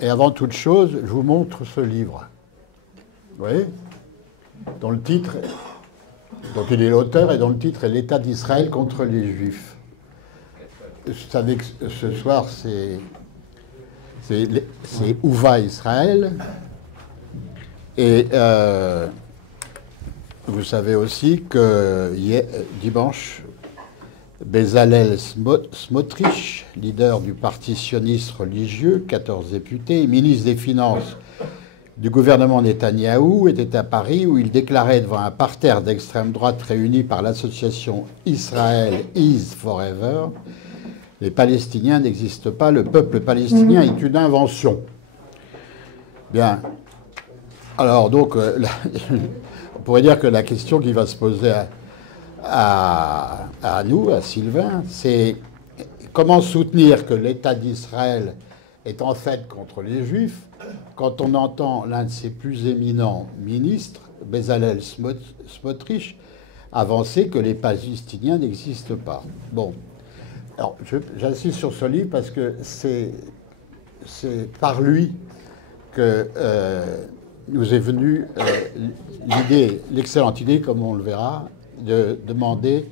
Et avant toute chose, je vous montre ce livre. Vous voyez, dont le titre, dont il est l'auteur et dont le titre est l'État d'Israël contre les Juifs. Vous savez que ce soir, c'est Ouva Israël. Et vous savez aussi que dimanche, Bezalel Smotrich, leader du parti sioniste religieux, 14 députés, et ministre des Finances du gouvernement Netanyahou, était à Paris où il déclarait devant un parterre d'extrême droite réuni par l'association Israel is Forever: les Palestiniens n'existent pas, le peuple palestinien est une invention. Bien. Alors donc, on pourrait dire que la question qui va se poser à nous, à Sylvain, c'est comment soutenir que l'État d'Israël est en fait contre les Juifs quand on entend l'un de ses plus éminents ministres, Bezalel Smotrich, avancer que les Palestiniens n'existent pas. Bon, alors j'insiste sur ce livre parce que c'est par lui que nous est venue l'idée, l'excellente idée, comme on le verra, de demander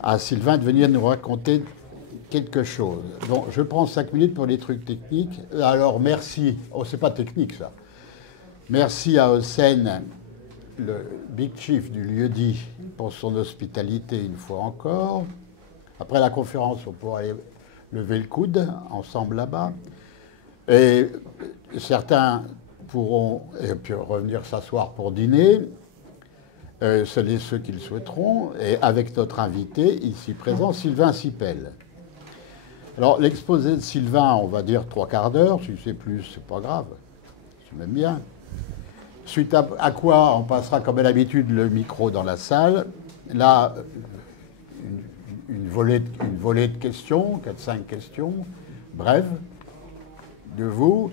à Sylvain de venir nous raconter quelque chose. Donc, je prends 5 minutes pour les trucs techniques. Alors, merci. Oh, c'est pas technique, ça. Merci à Hossein, le big chief du lieu-dit, pour son hospitalité une fois encore. Après la conférence, on pourra aller lever le coude ensemble là-bas. Et certains pourront et puis revenir s'asseoir pour dîner. Ceux qui le souhaiteront, et avec notre invité ici présent, Sylvain Sipel. Alors, l'exposé de Sylvain, on va dire 3 quarts d'heure, si c'est plus, c'est pas grave, c'est même bien. Suite à quoi on passera, comme à l'habitude, le micro dans la salle. Là, une volée de questions, 4-5 questions, brèves, de vous.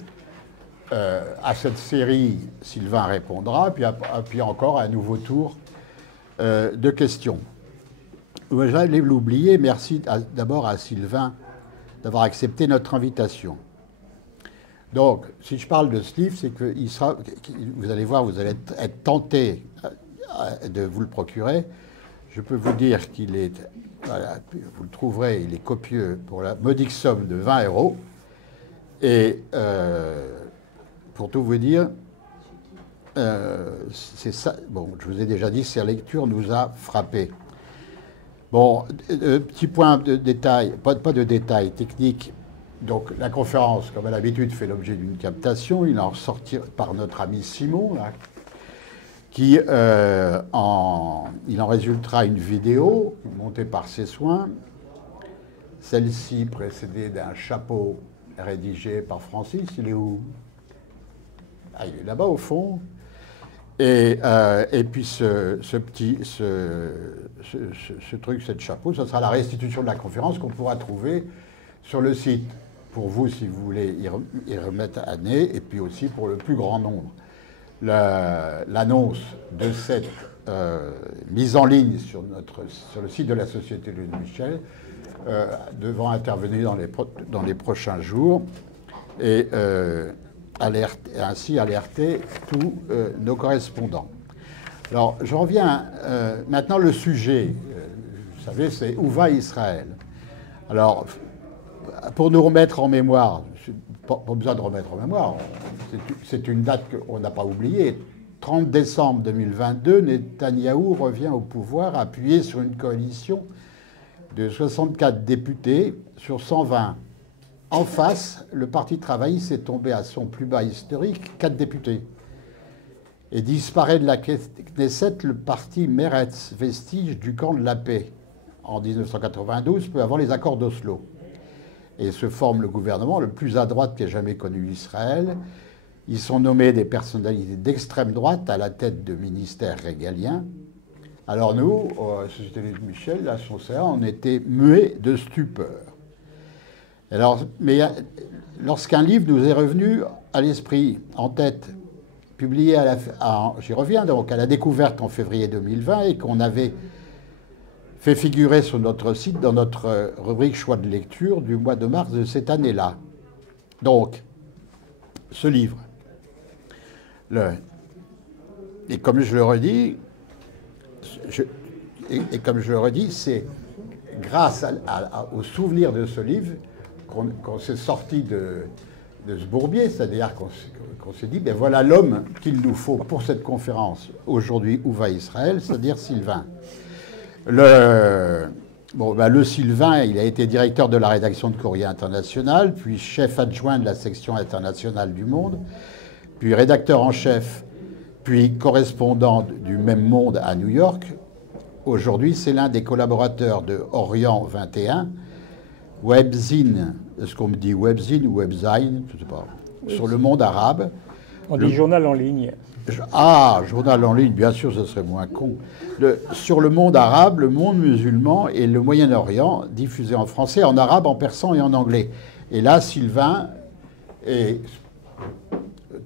À cette série, Sylvain répondra, puis encore un nouveau tour de questions. J'allais l'oublier, merci d'abord à Sylvain d'avoir accepté notre invitation. Donc, si je parle de ce livre, c'est que vous allez voir, vous allez être tenté de vous le procurer. Je peux vous dire qu'il est, voilà, vous le trouverez, il est copieux pour la modique somme de 20 €. Et pour tout vous dire, c'est ça. Bon, je vous ai déjà dit, cette lecture nous a frappés. Bon, petit point de détail, pas de détails techniques. Donc, la conférence, comme à l'habitude, fait l'objet d'une captation. Il en ressorti par notre ami Simon, là, qui il en résultera une vidéo montée par ses soins. Celle-ci précédée d'un chapeau rédigé par Francis. Il est où? Ah, il est là-bas au fond. Et puis ce truc, ce chapeau, ça sera la restitution de la conférence qu'on pourra trouver sur le site. Pour vous, si vous voulez y remettre à nez, et puis aussi pour le plus grand nombre. L'annonce de cette mise en ligne sur le site de la Société Louis Michel devant intervenir dans les prochains jours. Et ainsi alerter tous nos correspondants. Alors, je reviens maintenant le sujet. Vous savez, c'est où va Israël? Alors, pour nous remettre en mémoire, pas besoin de remettre en mémoire, c'est une date qu'on n'a pas oubliée. 30 décembre 2022, Netanyahou revient au pouvoir appuyé sur une coalition de 64 députés sur 120. En face, le Parti travailliste est tombé à son plus bas historique, 4 députés. Et disparaît de la Knesset le parti Meretz, vestige du camp de la paix, en 1992, peu avant les accords d'Oslo. Et se forme le gouvernement le plus à droite qu'ait jamais connu Israël. Ils sont nommés des personnalités d'extrême droite à la tête de ministères régaliens. Alors nous, à la Société Louis Michel, la SOCA, on était muets de stupeur. Alors, mais lorsqu'un livre nous est revenu à l'esprit, en tête, publié j'y reviens donc, à la découverte en février 2020, et qu'on avait fait figurer sur notre site dans notre rubrique choix de lecture du mois de mars de cette année-là. Donc, ce livre. Et comme je le redis, c'est grâce au souvenir de ce livre qu'on s'est sorti de ce bourbier, c'est-à-dire qu'on s'est dit, ben voilà l'homme qu'il nous faut pour cette conférence aujourd'hui Où va Israël, c'est-à-dire Sylvain. Le Sylvain, il a été directeur de la rédaction de Courrier International, puis chef adjoint de la section internationale du Monde, puis rédacteur en chef, puis correspondant du Même Monde à New York. Aujourd'hui, c'est l'un des collaborateurs de Orient 21, Webzine, est-ce qu'on me dit Webzine ou Webzine, je ne sais pas, sur le monde arabe. On dit journal en ligne. Journal en ligne, bien sûr, ce serait moins con. Sur le monde arabe, le monde musulman et le Moyen-Orient, diffusé en français, en arabe, en persan et en anglais. Et là, Sylvain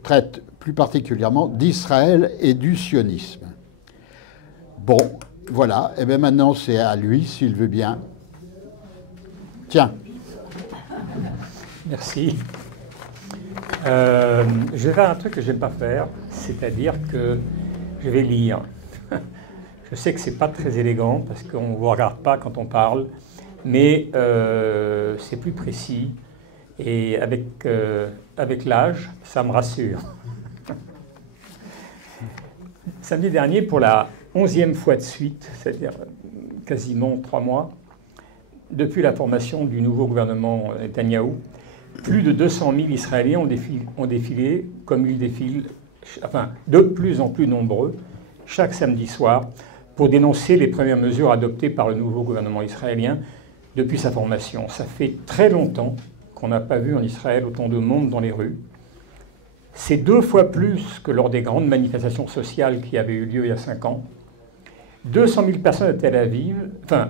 traite plus particulièrement d'Israël et du sionisme. Bon, voilà. Et bien maintenant, c'est à lui, s'il veut bien. Tiens. Merci. Je vais faire un truc que je n'aime pas faire, c'est-à-dire que je vais lire. Je sais que ce n'est pas très élégant parce qu'on ne vous regarde pas quand on parle, mais c'est plus précis et avec l'âge, ça me rassure. Samedi dernier, pour la 11e fois de suite, c'est-à-dire quasiment 3 mois, depuis la formation du nouveau gouvernement Netanyahou, plus de 200 000 Israéliens ont défilé, comme ils défilent, enfin, de plus en plus nombreux, chaque samedi soir, pour dénoncer les premières mesures adoptées par le nouveau gouvernement israélien depuis sa formation. Ça fait très longtemps qu'on n'a pas vu en Israël autant de monde dans les rues. C'est 2 fois plus que lors des grandes manifestations sociales qui avaient eu lieu il y a 5 ans. 200 000 personnes à Tel Aviv, enfin,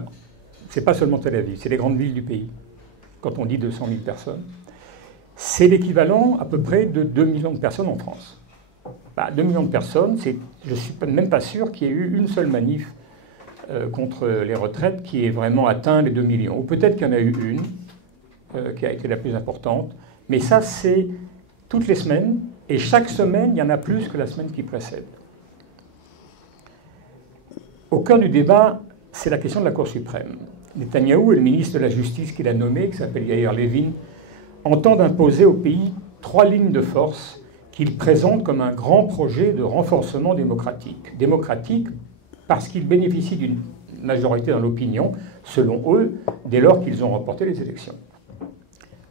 c'est pas seulement Tel Aviv, c'est les grandes villes du pays, quand on dit 200 000 personnes. C'est l'équivalent à peu près de 2 millions de personnes en France. 2 millions de personnes, je ne suis même pas sûr qu'il y ait eu une seule manif contre les retraites qui ait vraiment atteint les 2 millions. Ou peut-être qu'il y en a eu une, qui a été la plus importante. Mais ça, c'est toutes les semaines. Et chaque semaine, il y en a plus que la semaine qui précède. Au cœur du débat, c'est la question de la Cour suprême. Netanyahou et le ministre de la Justice qu'il a nommé, qui s'appelle Yair Levin, entendent imposer au pays 3 lignes de force qu'ils présentent comme un grand projet de renforcement démocratique. Démocratique parce qu'il bénéficie d'une majorité dans l'opinion, selon eux, dès lors qu'ils ont remporté les élections.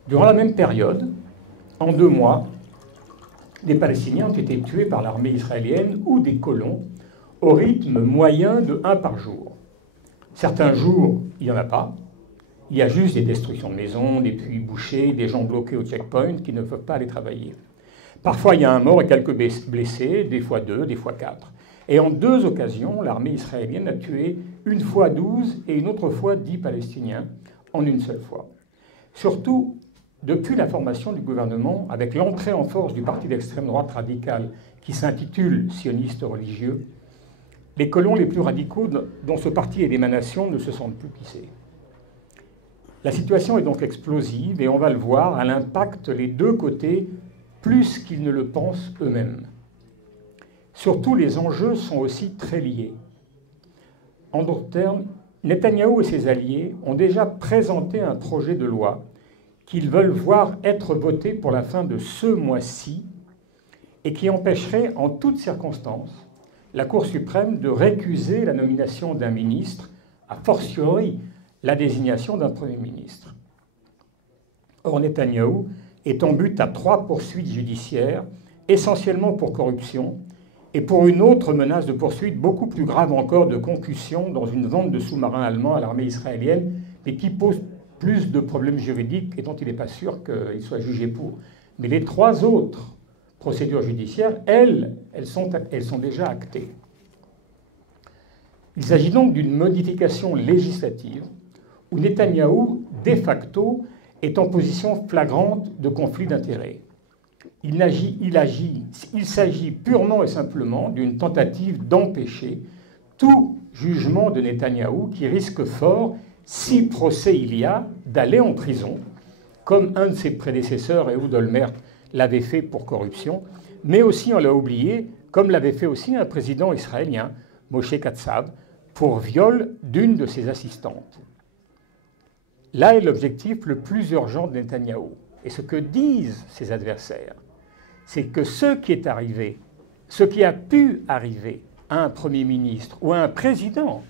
Durant la même période, en 2 mois, des Palestiniens ont été tués par l'armée israélienne ou des colons au rythme moyen de 1 par jour. Certains jours, il n'y en a pas. Il y a juste des destructions de maisons, des puits bouchés, des gens bloqués au checkpoint qui ne peuvent pas aller travailler. Parfois, il y a un mort et quelques blessés, des fois 2, des fois 4. Et en 2 occasions, l'armée israélienne a tué une fois 12 et une autre fois 10 Palestiniens en une seule fois. Surtout, depuis la formation du gouvernement, avec l'entrée en force du parti d'extrême droite radicale qui s'intitule sioniste religieux, les colons les plus radicaux dont ce parti est l'émanation ne se sentent plus pissés. La situation est donc explosive et on va le voir, elle impacte les 2 côtés plus qu'ils ne le pensent eux-mêmes. Surtout, les enjeux sont aussi très liés. En d'autres termes, Netanyahou et ses alliés ont déjà présenté un projet de loi qu'ils veulent voir être voté pour la fin de ce mois-ci et qui empêcherait en toutes circonstances la Cour suprême de récuser la nomination d'un ministre, a fortiori la désignation d'un Premier ministre. Or, Netanyahou est en but à 3 poursuites judiciaires, essentiellement pour corruption, et pour une autre menace de poursuite beaucoup plus grave encore de concussion dans une vente de sous-marins allemands à l'armée israélienne, mais qui pose plus de problèmes juridiques et dont il n'est pas sûr qu'il soit jugé pour. Mais les 3 autres procédures judiciaires, elles sont déjà actées. Il s'agit donc d'une modification législative où Netanyahou, de facto, est en position flagrante de conflit d'intérêts. Il s'agit purement et simplement d'une tentative d'empêcher tout jugement de Netanyahou qui risque fort, si procès il y a, d'aller en prison, comme un de ses prédécesseurs, Ehud Olmert, l'avait fait pour corruption, mais aussi on l'a oublié, comme l'avait fait aussi un président israélien, Moshe Katsav, pour viol d'une de ses assistantes. Là est l'objectif le plus urgent de Netanyahou. Et ce que disent ses adversaires, c'est que ce qui est arrivé, ce qui a pu arriver à un Premier ministre ou à un président,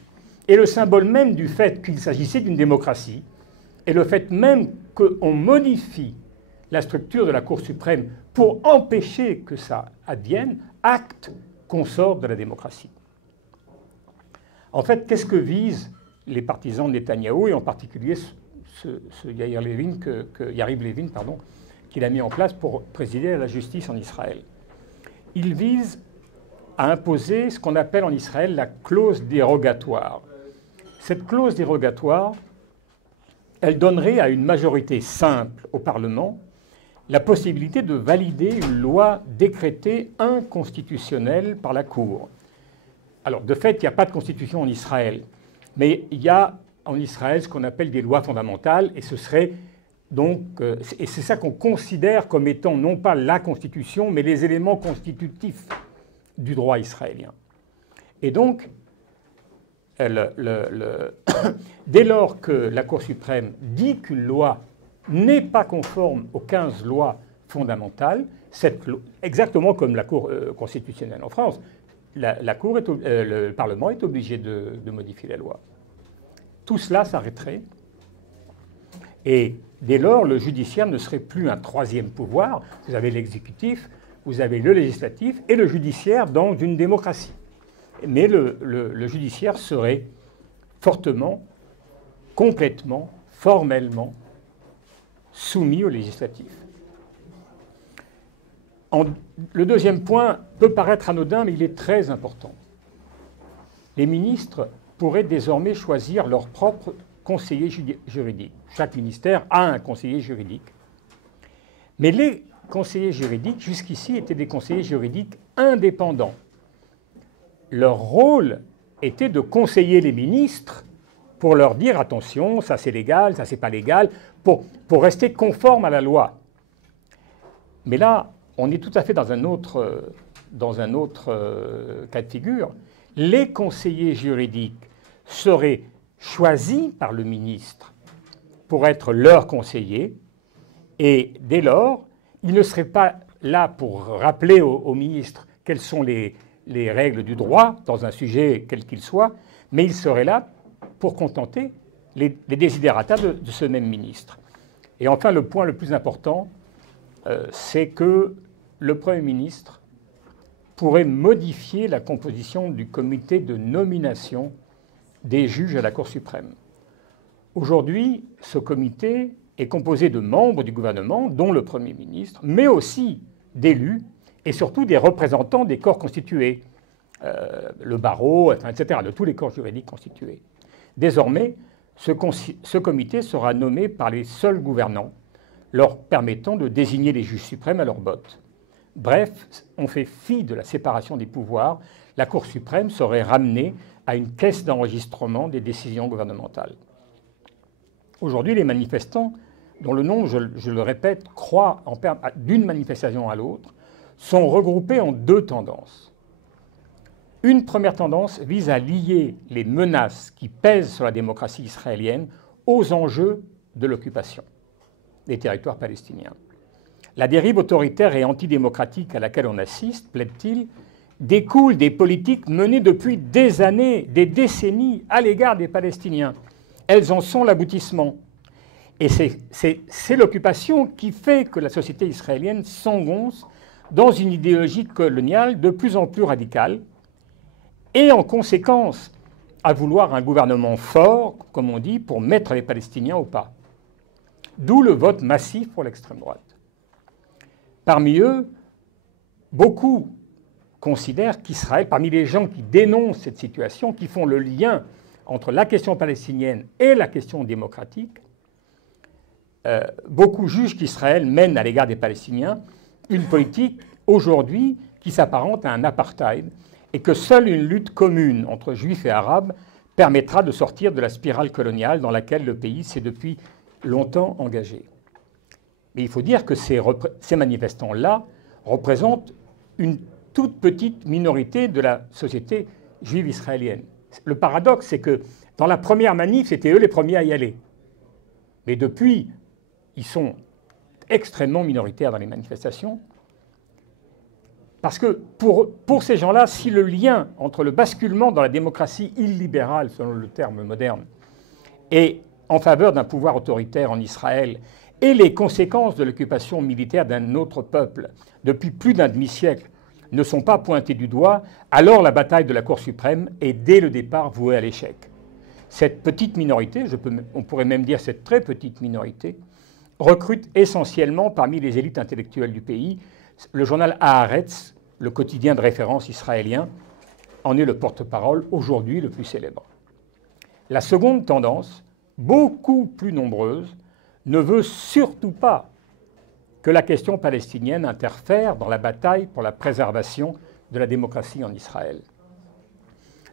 est le symbole même du fait qu'il s'agissait d'une démocratie, et le fait même qu'on modifie la structure de la Cour suprême pour empêcher que ça advienne, acte qu'on sort de la démocratie. En fait, qu'est-ce que visent les partisans de Netanyahou, et en particulier ce Yair Levin, Yariv Levin, qu'il a mis en place pour présider à la justice en Israël? Ils visent à imposer ce qu'on appelle en Israël la clause dérogatoire. Cette clause dérogatoire, elle donnerait à une majorité simple au Parlement la possibilité de valider une loi décrétée inconstitutionnelle par la Cour. Alors, de fait, il n'y a pas de constitution en Israël, mais il y a en Israël ce qu'on appelle des lois fondamentales, et ce serait donc, et c'est ça qu'on considère comme étant non pas la constitution, mais les éléments constitutifs du droit israélien. Et donc, dès lors que la Cour suprême dit qu'une loi n'est pas conforme aux 15 lois fondamentales, exactement comme la Cour constitutionnelle en France, le Parlement est obligé de modifier la loi. Tout cela s'arrêterait, et dès lors, le judiciaire ne serait plus un troisième pouvoir. Vous avez l'exécutif, vous avez le législatif et le judiciaire dans une démocratie. Mais le judiciaire serait fortement, complètement, formellement soumis au législatif. Le deuxième point peut paraître anodin, mais il est très important. Les ministres pourraient désormais choisir leur propre conseiller juridique. Chaque ministère a un conseiller juridique. Mais les conseillers juridiques, jusqu'ici, étaient des conseillers juridiques indépendants. Leur rôle était de conseiller les ministres pour leur dire « attention, ça c'est légal, ça c'est pas légal », pour rester conforme à la loi. Mais là, on est tout à fait dans un autre cas de figure. Les conseillers juridiques seraient choisis par le ministre pour être leur conseiller, et dès lors, ils ne seraient pas là pour rappeler au ministre quelles sont les règles du droit dans un sujet quel qu'il soit, mais ils seraient là pour contenter les desiderata de ce même ministre. Et enfin, le point le plus important, c'est que le Premier ministre pourrait modifier la composition du comité de nomination des juges à la Cour suprême. Aujourd'hui, ce comité est composé de membres du gouvernement, dont le Premier ministre, mais aussi d'élus et surtout des représentants des corps constitués, le barreau, etc., de tous les corps juridiques constitués. Désormais, ce comité sera nommé par les seuls gouvernants, leur permettant de désigner les juges suprêmes à leur botte. Bref, on fait fi de la séparation des pouvoirs. La Cour suprême serait ramenée à une caisse d'enregistrement des décisions gouvernementales. Aujourd'hui, les manifestants, dont le nombre, je le répète, croît d'une manifestation à l'autre, sont regroupés en deux tendances. Une première tendance vise à lier les menaces qui pèsent sur la démocratie israélienne aux enjeux de l'occupation des territoires palestiniens. La dérive autoritaire et antidémocratique à laquelle on assiste, plaide-t-il, découle des politiques menées depuis des années, des décennies à l'égard des Palestiniens. Elles en sont l'aboutissement. Et c'est l'occupation qui fait que la société israélienne s'engonce dans une idéologie coloniale de plus en plus radicale et en conséquence à vouloir un gouvernement fort, comme on dit, pour mettre les Palestiniens au pas. D'où le vote massif pour l'extrême droite. Parmi eux, beaucoup considèrent qu'Israël, parmi les gens qui dénoncent cette situation, qui font le lien entre la question palestinienne et la question démocratique, beaucoup jugent qu'Israël mène à l'égard des Palestiniens une politique aujourd'hui qui s'apparente à un apartheid et que seule une lutte commune entre juifs et arabes permettra de sortir de la spirale coloniale dans laquelle le pays s'est depuis longtemps engagé. Mais il faut dire que ces manifestants-là représentent une toute petite minorité de la société juive israélienne. Le paradoxe, c'est que dans la première manif, c'était eux les premiers à y aller. Mais depuis, ils sont extrêmement minoritaires dans les manifestations. Parce que pour ces gens-là, si le lien entre le basculement dans la démocratie illibérale, selon le terme moderne, et en faveur d'un pouvoir autoritaire en Israël, et les conséquences de l'occupation militaire d'un autre peuple depuis plus d'un demi-siècle ne sont pas pointées du doigt, alors la bataille de la Cour suprême est dès le départ vouée à l'échec. Cette petite minorité, on pourrait même dire cette très petite minorité, recrute essentiellement parmi les élites intellectuelles du pays. Le journal Haaretz, le quotidien de référence israélien, en est le porte-parole aujourd'hui le plus célèbre. La seconde tendance, beaucoup plus nombreuse, ne veut surtout pas que la question palestinienne interfère dans la bataille pour la préservation de la démocratie en Israël.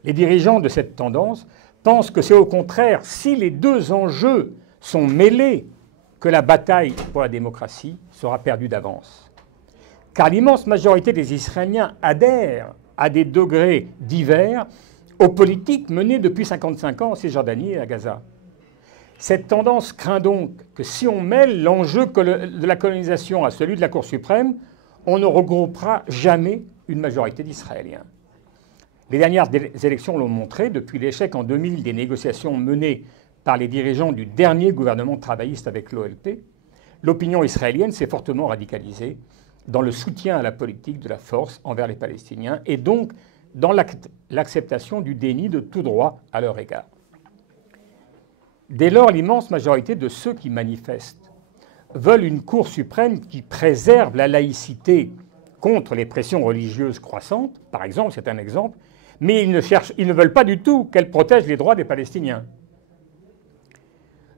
Les dirigeants de cette tendance pensent que c'est au contraire, si les deux enjeux sont mêlés, que la bataille pour la démocratie sera perdue d'avance. Car l'immense majorité des Israéliens adhèrent à des degrés divers aux politiques menées depuis 55 ans en Cisjordanie et à Gaza. Cette tendance craint donc que si on mêle l'enjeu de la colonisation à celui de la Cour suprême, on ne regroupera jamais une majorité d'Israéliens. Les dernières élections l'ont montré, depuis l'échec en 2000 des négociations menées par les dirigeants du dernier gouvernement travailliste avec l'OLP, l'opinion israélienne s'est fortement radicalisée dans le soutien à la politique de la force envers les Palestiniens et donc dans l'acceptation du déni de tout droit à leur égard. Dès lors, l'immense majorité de ceux qui manifestent veulent une Cour suprême qui préserve la laïcité contre les pressions religieuses croissantes, par exemple, c'est un exemple, mais ils ne veulent pas du tout qu'elle protège les droits des Palestiniens.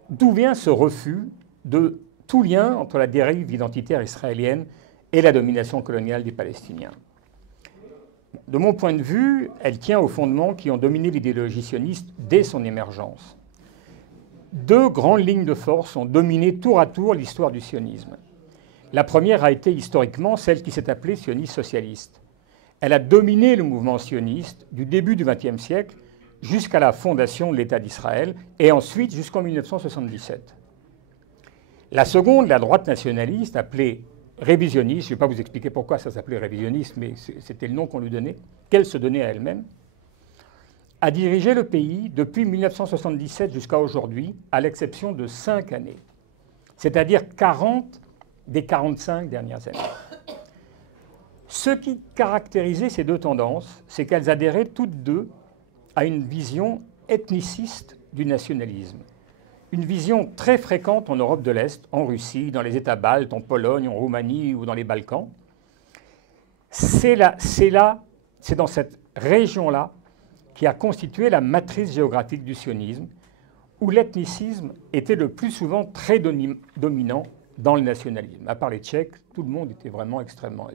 D'où vient ce refus de tout lien entre la dérive identitaire israélienne et la domination coloniale des Palestiniens? De mon point de vue, elle tient aux fondements qui ont dominé l'idéologie sioniste dès son émergence. Deux grandes lignes de force ont dominé tour à tour l'histoire du sionisme. La première a été historiquement celle qui s'est appelée sioniste socialiste. Elle a dominé le mouvement sioniste du début du XXe siècle jusqu'à la fondation de l'État d'Israël et ensuite jusqu'en 1977. La seconde, la droite nationaliste, appelée révisionniste, je ne vais pas vous expliquer pourquoi ça s'appelait révisionniste, mais c'était le nom qu'on lui donnait, qu'elle se donnait à elle-même, a dirigé le pays depuis 1977 jusqu'à aujourd'hui, à l'exception de 5 années, c'est-à-dire 40 des 45 dernières années. Ce qui caractérisait ces deux tendances, c'est qu'elles adhéraient toutes deux à une vision ethniciste du nationalisme. Une vision très fréquente en Europe de l'Est, en Russie, dans les États baltes, en Pologne, en Roumanie ou dans les Balkans. C'est dans cette région-là qui a constitué la matrice géographique du sionisme, où l'ethnicisme était le plus souvent très dominant dans le nationalisme. À part les Tchèques, tout le monde était vraiment extrêmement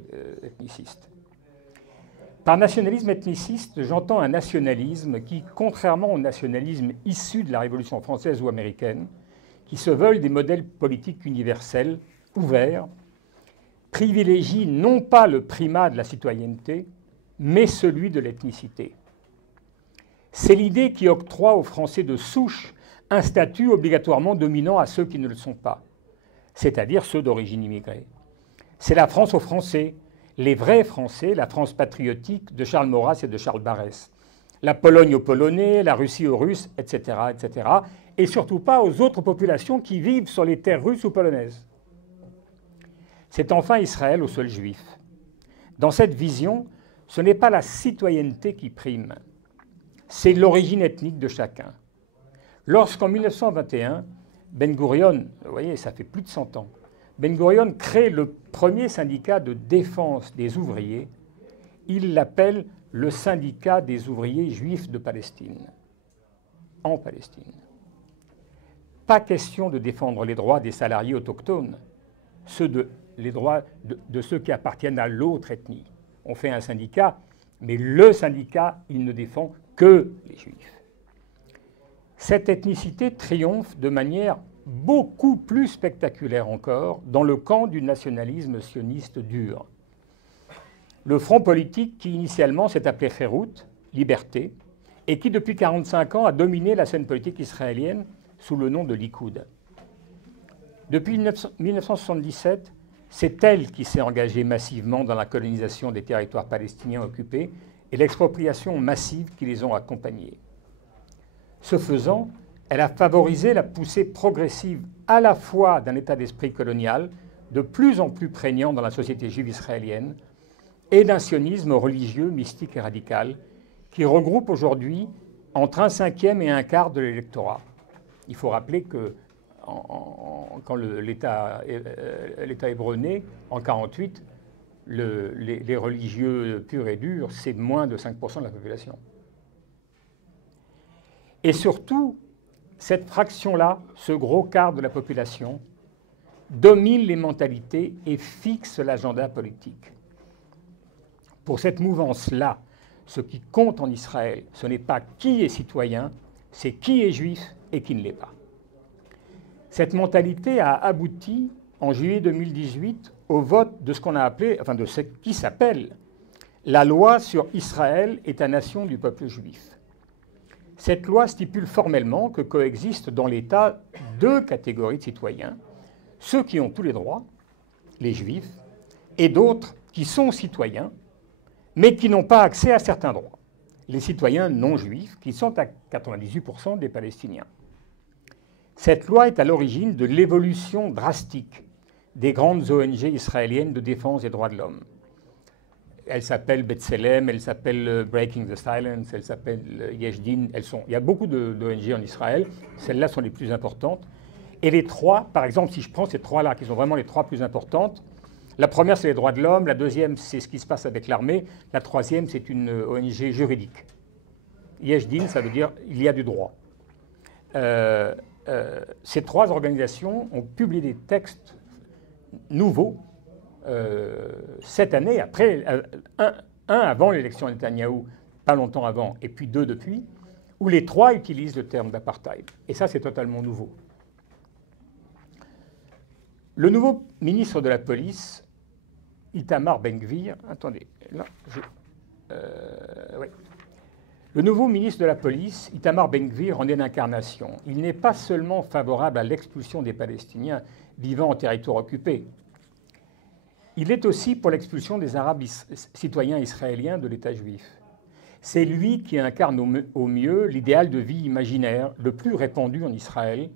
ethniciste. Par nationalisme ethniciste, j'entends un nationalisme qui, contrairement au nationalisme issu de la Révolution française ou américaine, qui se veulent des modèles politiques universels, ouverts, privilégie non pas le primat de la citoyenneté, mais celui de l'ethnicité. C'est l'idée qui octroie aux Français de souche un statut obligatoirement dominant à ceux qui ne le sont pas, c'est-à-dire ceux d'origine immigrée. C'est la France aux Français, les vrais Français, la France patriotique de Charles Maurras et de Charles Barrès, la Pologne aux Polonais, la Russie aux Russes, etc., etc., et surtout pas aux autres populations qui vivent sur les terres russes ou polonaises. C'est enfin Israël aux seuls juifs. Dans cette vision, ce n'est pas la citoyenneté qui prime, c'est l'origine ethnique de chacun. Lorsqu'en 1921, Ben Gurion, vous voyez, ça fait plus de 100 ans, Ben Gurion crée le premier syndicat de défense des ouvriers, il l'appelle le syndicat des ouvriers juifs de Palestine, en Palestine. Pas question de défendre les droits des salariés autochtones, les droits de ceux qui appartiennent à l'autre ethnie. On fait un syndicat, mais le syndicat, il ne défend que les juifs. Cette ethnicité triomphe de manière beaucoup plus spectaculaire encore dans le camp du nationalisme sioniste dur. Le front politique qui initialement s'est appelé Khérout, Liberté, et qui depuis 45 ans a dominé la scène politique israélienne sous le nom de Likoud. Depuis 1977, c'est elle qui s'est engagée massivement dans la colonisation des territoires palestiniens occupés et l'expropriation massive qui les ont accompagnés. Ce faisant, elle a favorisé la poussée progressive à la fois d'un état d'esprit colonial de plus en plus prégnant dans la société juive israélienne et d'un sionisme religieux, mystique et radical qui regroupe aujourd'hui entre un cinquième et un quart de l'électorat. Il faut rappeler que quand l'État hébreu naît, en 1948, les religieux purs et durs, c'est moins de 5% de la population. Et surtout, cette fraction-là, ce gros quart de la population, domine les mentalités et fixe l'agenda politique. Pour cette mouvance-là, ce qui compte en Israël, ce n'est pas qui est citoyen, c'est qui est juif et qui ne l'est pas. Cette mentalité a abouti, en juillet 2018, au vote de ce qu'on a appelé, enfin de ce qui s'appelle la loi sur Israël, État-nation du peuple juif. Cette loi stipule formellement que coexistent dans l'État deux catégories de citoyens, ceux qui ont tous les droits, les juifs, et d'autres qui sont citoyens, mais qui n'ont pas accès à certains droits, les citoyens non juifs, qui sont à 98% des Palestiniens. Cette loi est à l'origine de l'évolution drastique des grandes ONG israéliennes de défense des droits de l'homme. Elle s'appelle B'Tselem, elle s'appelle Breaking the Silence, elle s'appelle Yesh Din. Il y a beaucoup d'ONG en Israël, celles-là sont les plus importantes. Et les trois, par exemple, si je prends ces trois-là, qui sont vraiment les trois plus importantes, la première, c'est les droits de l'homme, la deuxième, c'est ce qui se passe avec l'armée, la troisième, c'est une ONG juridique. Yesh Din, ça veut dire « il y a du droit ». Ces trois organisations ont publié des textes nouveaux cette année, après un avant l'élection de Netanyahou, pas longtemps avant, et puis deux depuis, où les trois utilisent le terme d'apartheid. Et ça, c'est totalement nouveau. Le nouveau ministre de la Police, Itamar Ben-Gvir, attendez, là, oui. Le nouveau ministre de la Police, Itamar Ben-Gvir, en est l'incarnation. Il n'est pas seulement favorable à l'expulsion des Palestiniens vivant en territoire occupé. Il est aussi pour l'expulsion des Arabes citoyens israéliens de l'État juif. C'est lui qui incarne au mieux l'idéal de vie imaginaire le plus répandu en Israël,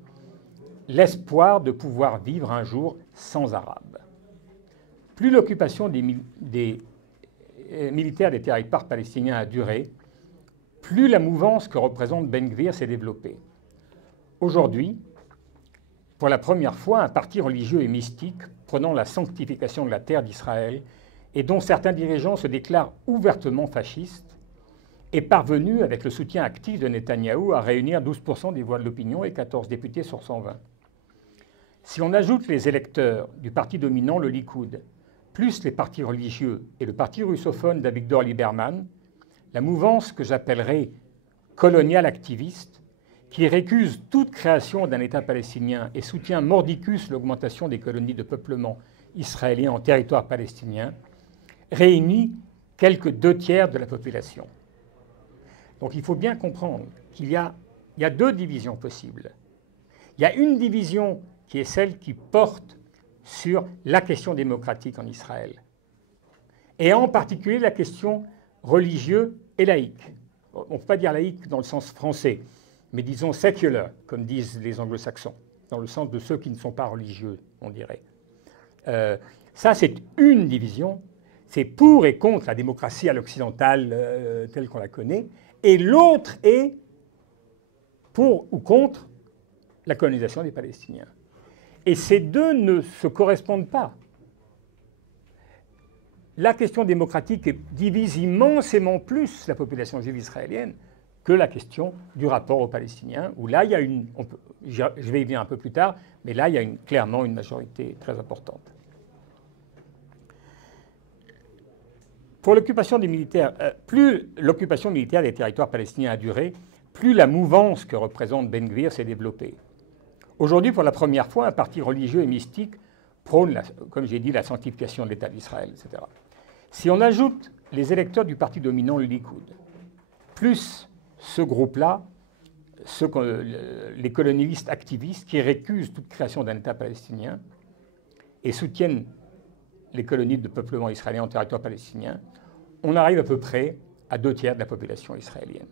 l'espoir de pouvoir vivre un jour sans Arabes. Plus l'occupation des militaires des territoires palestiniens a duré, plus la mouvance que représente Ben-Gvir s'est développée. Aujourd'hui, pour la première fois, un parti religieux et mystique prenant la sanctification de la terre d'Israël et dont certains dirigeants se déclarent ouvertement fascistes, est parvenu, avec le soutien actif de Netanyahou, à réunir 12% des voix de l'opinion et 14 députés sur 120. Si on ajoute les électeurs du parti dominant, le Likoud, plus les partis religieux et le parti russophone d'Avigdor Lieberman, la mouvance que j'appellerais coloniale activiste, qui récuse toute création d'un État palestinien et soutient mordicus l'augmentation des colonies de peuplement israélien en territoire palestinien, réunit quelques 2/3 de la population. Donc il faut bien comprendre qu'il y a deux divisions possibles. Il y a une division qui est celle qui porte sur la question démocratique en Israël, et en particulier la question religieuse et laïque. On ne peut pas dire laïque dans le sens français, mais disons secular, comme disent les anglo-saxons, dans le sens de ceux qui ne sont pas religieux, on dirait. Ça, c'est une division. C'est pour et contre la démocratie à l'occidentale telle qu'on la connaît. Et l'autre est pour ou contre la colonisation des Palestiniens. Et ces deux ne se correspondent pas. La question démocratique divise immensément plus la population juive israélienne que la question du rapport aux Palestiniens, où là, il y a je vais y venir un peu plus tard, mais là, il y a clairement une majorité très importante. Pour l'occupation des militaires, plus l'occupation militaire des territoires palestiniens a duré, plus la mouvance que représente Ben-Gvir s'est développée. Aujourd'hui, pour la première fois, un parti religieux et mystique prône, comme j'ai dit, la sanctification de l'État d'Israël, etc. Si on ajoute les électeurs du parti dominant, le Likoud, plus ce groupe-là, les colonialistes activistes qui récusent toute création d'un État palestinien et soutiennent les colonies de peuplement israélien en territoire palestinien, on arrive à peu près à 2/3 de la population israélienne.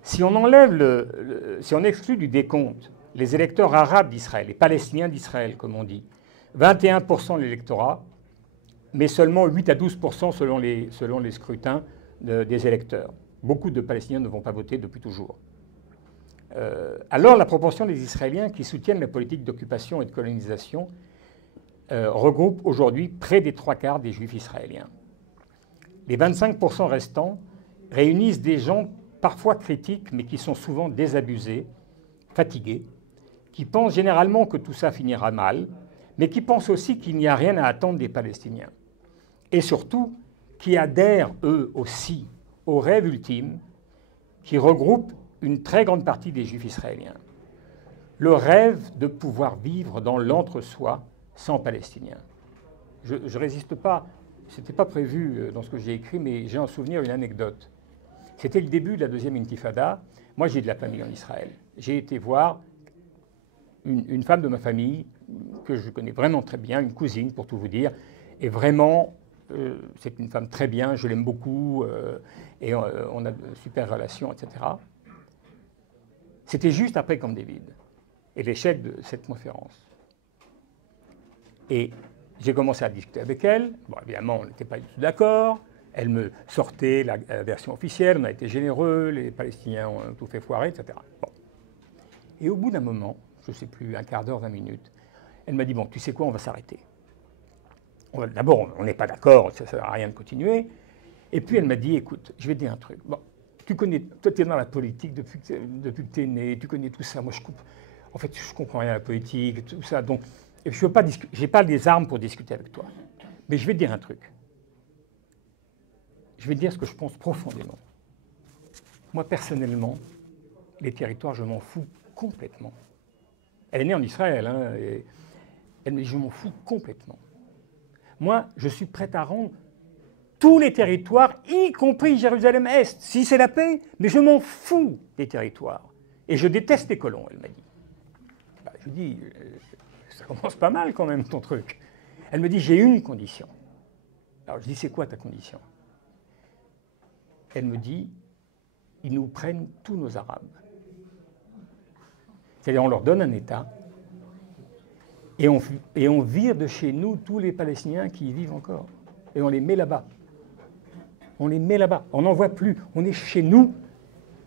Si on enlève si on exclut du décompte les électeurs arabes d'Israël, les Palestiniens d'Israël, comme on dit, 21% de l'électorat, mais seulement 8 à 12% selon les scrutins des électeurs. Beaucoup de Palestiniens ne vont pas voter depuis toujours. Alors la proportion des Israéliens qui soutiennent la politique d'occupation et de colonisation regroupe aujourd'hui près des 3/4 des Juifs israéliens. Les 25% restants réunissent des gens parfois critiques, mais qui sont souvent désabusés, fatigués, qui pensent généralement que tout ça finira mal, mais qui pensent aussi qu'il n'y a rien à attendre des Palestiniens. Et surtout, qui adhèrent eux aussi au rêve ultime qui regroupe une très grande partie des Juifs israéliens. Le rêve de pouvoir vivre dans l'entre-soi sans Palestiniens. Je ne résiste pas, ce n'était pas prévu dans ce que j'ai écrit, mais j'ai en souvenir une anecdote. C'était le début de la deuxième intifada. Moi, j'ai de la famille en Israël. J'ai été voir une femme de ma famille que je connais vraiment très bien, une cousine pour tout vous dire, et vraiment, c'est une femme très bien, je l'aime beaucoup, et on a de super relations, etc. C'était juste après Camp David et l'échec de cette conférence. Et j'ai commencé à discuter avec elle. Bon, évidemment, on n'était pas du tout d'accord. Elle me sortait la version officielle, on a été généreux, les Palestiniens ont tout fait foirer, etc. Bon. Et au bout d'un moment, je ne sais plus, un quart d'heure, 20 minutes, elle m'a dit, bon, tu sais quoi, on va s'arrêter. D'abord, on n'est pas d'accord, ça ne sert à rien de continuer. Et puis elle m'a dit, écoute, je vais te dire un truc. Bon, tu connais, toi, tu es dans la politique depuis que tu es né, tu connais tout ça. Moi, en fait, je ne comprends rien à la politique, tout ça. Donc, je ne veux pas discuter, je n'ai pas les armes pour discuter avec toi. Mais je vais te dire un truc. Je vais te dire ce que je pense profondément. Moi, personnellement, les territoires, je m'en fous complètement. Elle est née en Israël, hein, et elle me dit, je m'en fous complètement. Moi, je suis prête à rendre tous les territoires, y compris Jérusalem-Est, si c'est la paix, mais je m'en fous des territoires. Et je déteste les colons, elle m'a dit. Bah, je lui dis, ça commence pas mal quand même, ton truc. Elle me dit, j'ai une condition. Alors je dis, c'est quoi ta condition? Elle me dit, ils nous prennent tous nos Arabes. C'est-à-dire, on leur donne un État, et on vire de chez nous tous les Palestiniens qui y vivent encore. Et on les met là-bas. On les met là-bas. On n'en voit plus. On est chez nous.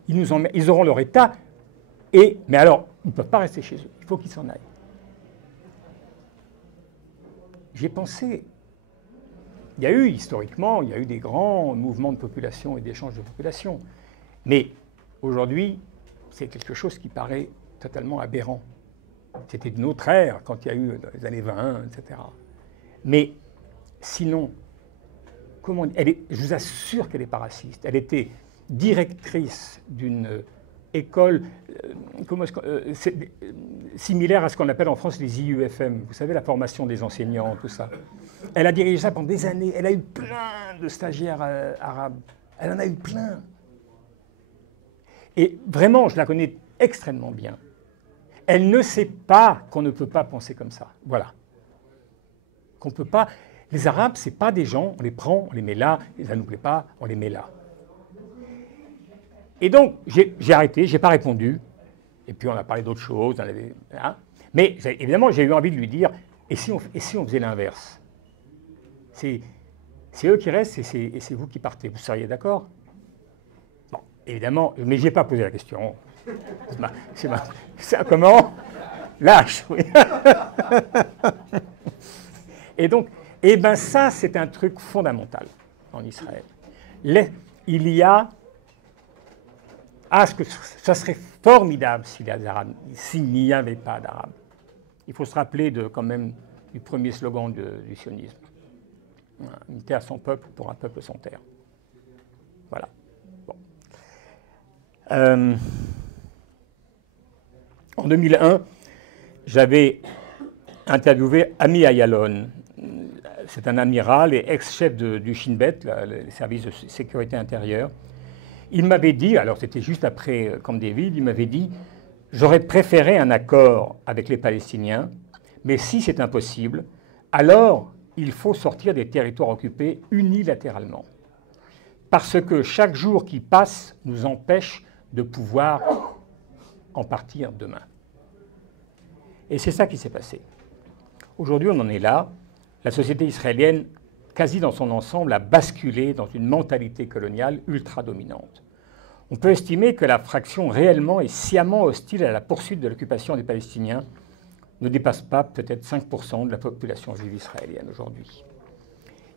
Ils auront leur État. Mais alors, ils ne peuvent pas rester chez eux. Il faut qu'ils s'en aillent. J'ai pensé... Il y a eu, historiquement, il y a eu des grands mouvements de population et d'échanges de population. Mais aujourd'hui, c'est quelque chose qui paraît totalement aberrant. C'était une autre ère quand il y a eu dans les années 20, etc. Mais sinon, je vous assure qu'elle n'est pas raciste. Elle était directrice d'une école similaire à ce qu'on appelle en France les IUFM. Vous savez, la formation des enseignants, tout ça. Elle a dirigé ça pendant des années. Elle a eu plein de stagiaires arabes. Elle en a eu plein. Et vraiment, je la connais extrêmement bien. Elle ne sait pas qu'on ne peut pas penser comme ça. Voilà. Qu'on peut pas... Les Arabes, ce n'est pas des gens, on les prend, on les met là, ça ne nous plaît pas, on les met là. Et donc, j'ai arrêté, je n'ai pas répondu. Et puis, on a parlé d'autres choses. Hein. Mais évidemment, j'ai eu envie de lui dire, et si on faisait l'inverse? C'est eux qui restent et c'est vous qui partez. Vous seriez d'accord? Bon, évidemment, mais je n'ai pas posé la question. Comment? Lâche, oui. Et donc, ça, c'est un truc fondamental en Israël. Il y a... ça serait formidable s'il n'y avait pas d'Arabes. Il faut se rappeler quand même du premier slogan du sionisme. Une terre sans peuple pour un peuple sans terre. Voilà. Bon. En 2001, j'avais interviewé Ami Ayalon. C'est un amiral et ex-chef du Shin Bet, les services de sécurité intérieure. Il m'avait dit, alors c'était juste après Camp David, il m'avait dit « J'aurais préféré un accord avec les Palestiniens, mais si c'est impossible, alors il faut sortir des territoires occupés unilatéralement. Parce que chaque jour qui passe nous empêche de pouvoir en partir demain. » Et c'est ça qui s'est passé. Aujourd'hui, on en est là. La société israélienne, quasi dans son ensemble, a basculé dans une mentalité coloniale ultra-dominante. On peut estimer que la fraction réellement et sciemment hostile à la poursuite de l'occupation des Palestiniens ne dépasse pas peut-être 5% de la population juive israélienne aujourd'hui.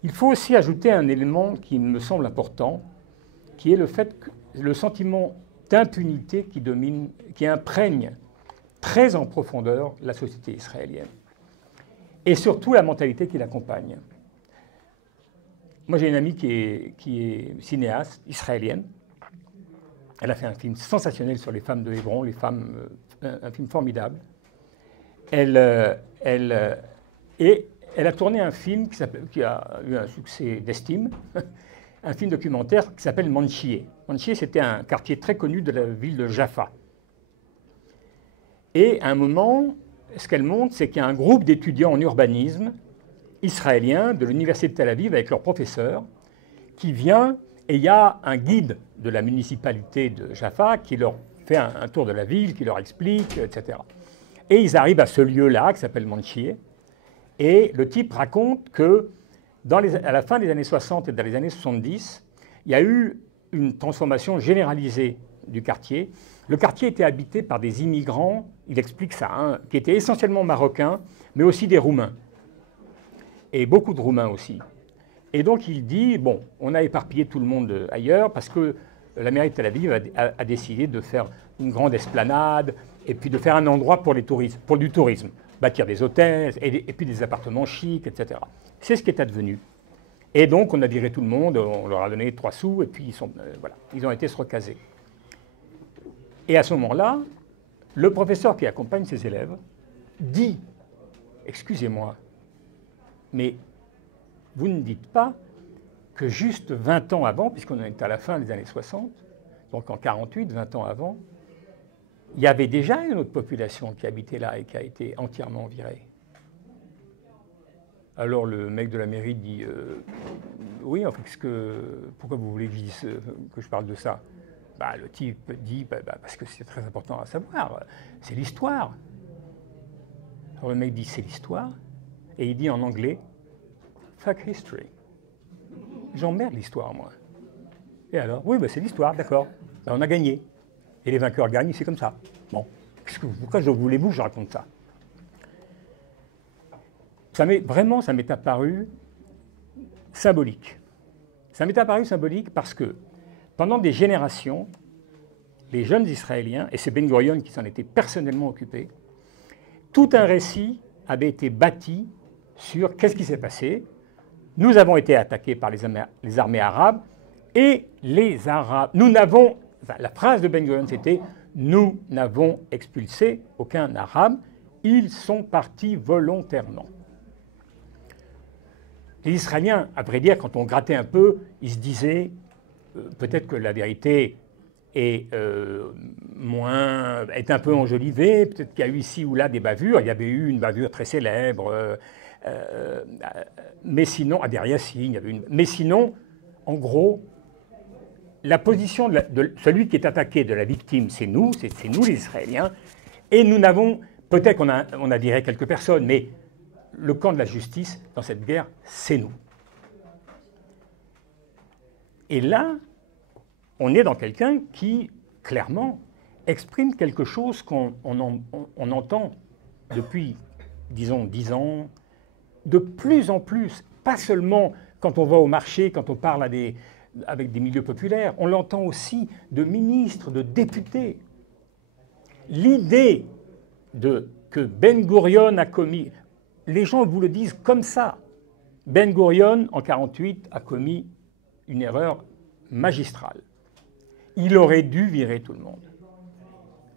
Il faut aussi ajouter un élément qui me semble important, qui est le fait que le sentiment d'impunité qui domine, qui imprègne très en profondeur la société israélienne. Et surtout la mentalité qui l'accompagne. Moi, j'ai une amie qui est cinéaste israélienne. Elle a fait un film sensationnel sur les femmes de Hébron, un film formidable. Elle a tourné un film qui a eu un succès d'estime, un film documentaire qui s'appelle Manchie. Manchie, c'était un quartier très connu de la ville de Jaffa. Et à un moment, ce qu'elle montre, c'est qu'il y a un groupe d'étudiants en urbanisme israéliens de l'université de Tel Aviv avec leur professeur qui vient, et il y a un guide de la municipalité de Jaffa qui leur fait un tour de la ville, qui leur explique, etc. Et ils arrivent à ce lieu-là qui s'appelle Manchie, et le type raconte que à la fin des années 60 et dans les années 70, il y a eu une transformation généralisée du quartier. Le quartier était habité par des immigrants, il explique ça, hein, qui étaient essentiellement marocains, mais aussi des Roumains. Et beaucoup de Roumains aussi. Et donc il dit, bon, on a éparpillé tout le monde ailleurs parce que la mairie de Tel Aviv a décidé de faire une grande esplanade et puis de faire un endroit pour du tourisme, bâtir des hôtels et puis des appartements chics, etc. C'est ce qui est advenu. Et donc on a viré tout le monde, on leur a donné 3 sous et puis ils ont été se recaser. Et à ce moment-là, le professeur qui accompagne ses élèves dit « Excusez-moi, mais vous ne dites pas que juste 20 ans avant, puisqu'on est à la fin des années 60, donc en 48, 20 ans avant, il y avait déjà une autre population qui habitait là et qui a été entièrement virée. » Alors le mec de la mairie dit « Oui, en fait, pourquoi vous voulez que je parle de ça ?» Le type dit parce que c'est très important à savoir, c'est l'histoire. Alors le mec dit c'est l'histoire, et il dit en anglais fuck history. J'emmerde l'histoire, moi. Et alors oui, c'est l'histoire, d'accord. On a gagné. Et les vainqueurs gagnent, c'est comme ça. Bon, pourquoi voulez-vous que je raconte ça? Ça m'est apparu symbolique. Ça m'est apparu symbolique parce que pendant des générations, les jeunes Israéliens, et c'est Ben Gurion qui s'en était personnellement occupé, tout un récit avait été bâti sur qu'est-ce qui s'est passé. Nous avons été attaqués par les armées arabes, et les Arabes... la phrase de Ben Gurion, c'était « Nous n'avons expulsé aucun Arabe, ils sont partis volontairement ». Les Israéliens, à vrai dire, quand on grattait un peu, ils se disaient peut-être que la vérité est un peu enjolivée, peut-être qu'il y a eu ici ou là des bavures. Il y avait eu une bavure très célèbre, mais sinon, à Deir Yassin, il y avait une... Mais sinon, en gros, la position de celui qui est attaqué, de la victime, c'est nous les Israéliens, et nous n'avons, peut-être qu'on a viré quelques personnes, mais le camp de la justice dans cette guerre, c'est nous. Et là, on est dans quelqu'un qui, clairement, exprime quelque chose qu'on entend depuis, disons, 10 ans, de plus en plus, pas seulement quand on va au marché, quand on parle avec des milieux populaires, on l'entend aussi de ministres, de députés. L'idée que Ben Gurion a commis, les gens vous le disent comme ça, Ben Gurion, en 1948, a commis une erreur magistrale. Il aurait dû virer tout le monde.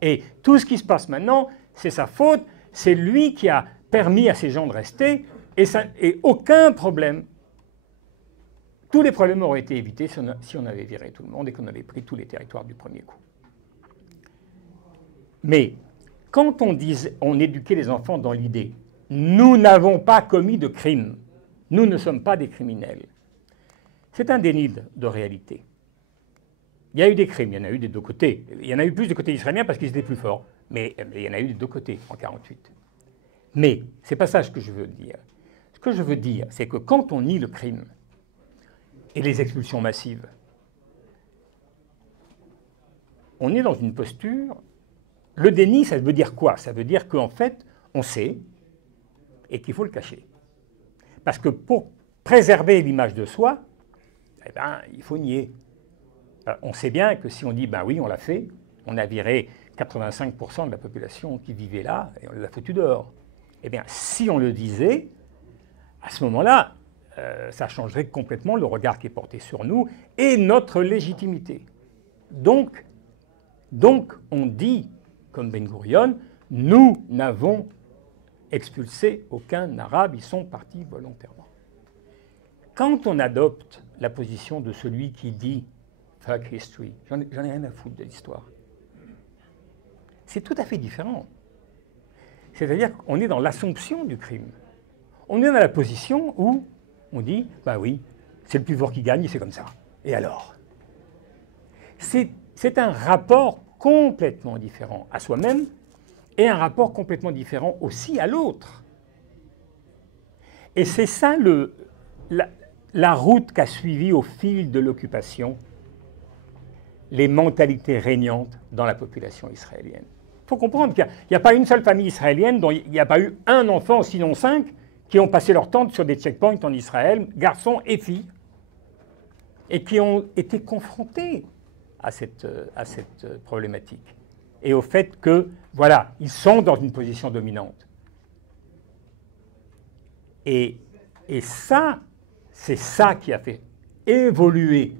Et tout ce qui se passe maintenant, c'est sa faute, c'est lui qui a permis à ces gens de rester, et aucun problème. Tous les problèmes auraient été évités si on avait viré tout le monde et qu'on avait pris tous les territoires du premier coup. Mais quand on éduquait les enfants dans l'idée « nous n'avons pas commis de crime, nous ne sommes pas des criminels », c'est un déni de réalité. Il y a eu des crimes, il y en a eu des deux côtés. Il y en a eu plus du côté israélien parce qu'ils étaient plus forts, mais il y en a eu des deux côtés en 1948. Mais ce n'est pas ça ce que je veux dire. Ce que je veux dire, c'est que quand on nie le crime et les expulsions massives, on est dans une posture... Le déni, ça veut dire quoi? Ça veut dire qu'en fait, on sait et qu'il faut le cacher. Parce que pour préserver l'image de soi, eh ben, il faut nier. Alors, on sait bien que si on dit « ben oui, on l'a fait », on a viré 85% de la population qui vivait là et on les a foutus dehors. Eh bien, si on le disait, à ce moment-là, ça changerait complètement le regard qui est porté sur nous et notre légitimité. Donc on dit, comme Ben Gurion, nous n'avons expulsé aucun arabe, ils sont partis volontairement. Quand on adopte la position de celui qui dit « fuck history », j'en ai rien à foutre de l'histoire, c'est tout à fait différent. C'est-à-dire qu'on est dans l'assomption du crime. On est dans la position où on dit « bah oui, c'est le plus fort qui gagne, c'est comme ça. Et alors ?» C'est un rapport complètement différent à soi-même et un rapport complètement différent aussi à l'autre. Et c'est ça la route qu'a suivie au fil de l'occupation les mentalités régnantes dans la population israélienne. Il faut comprendre qu'il n'y a pas une seule famille israélienne dont il n'y a pas eu un enfant, sinon 5, qui ont passé leur temps sur des checkpoints en Israël, garçons et filles, et qui ont été confrontés à cette problématique. Et au fait que, voilà, ils sont dans une position dominante. Et ça, c'est ça qui a fait évoluer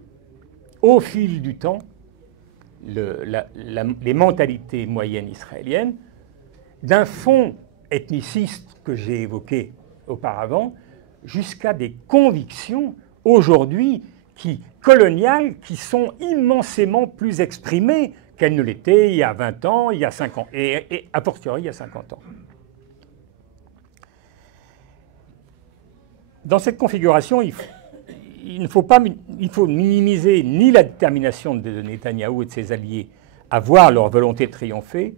au fil du temps les mentalités moyennes israéliennes, d'un fond ethniciste que j'ai évoqué auparavant, jusqu'à des convictions aujourd'hui coloniales qui sont immensément plus exprimées qu'elles ne l'étaient il y a 20 ans, il y a 5 ans, et a fortiori il y a 50 ans. Dans cette configuration, il faut minimiser ni la détermination de Netanyahou et de ses alliés à voir leur volonté de triompher,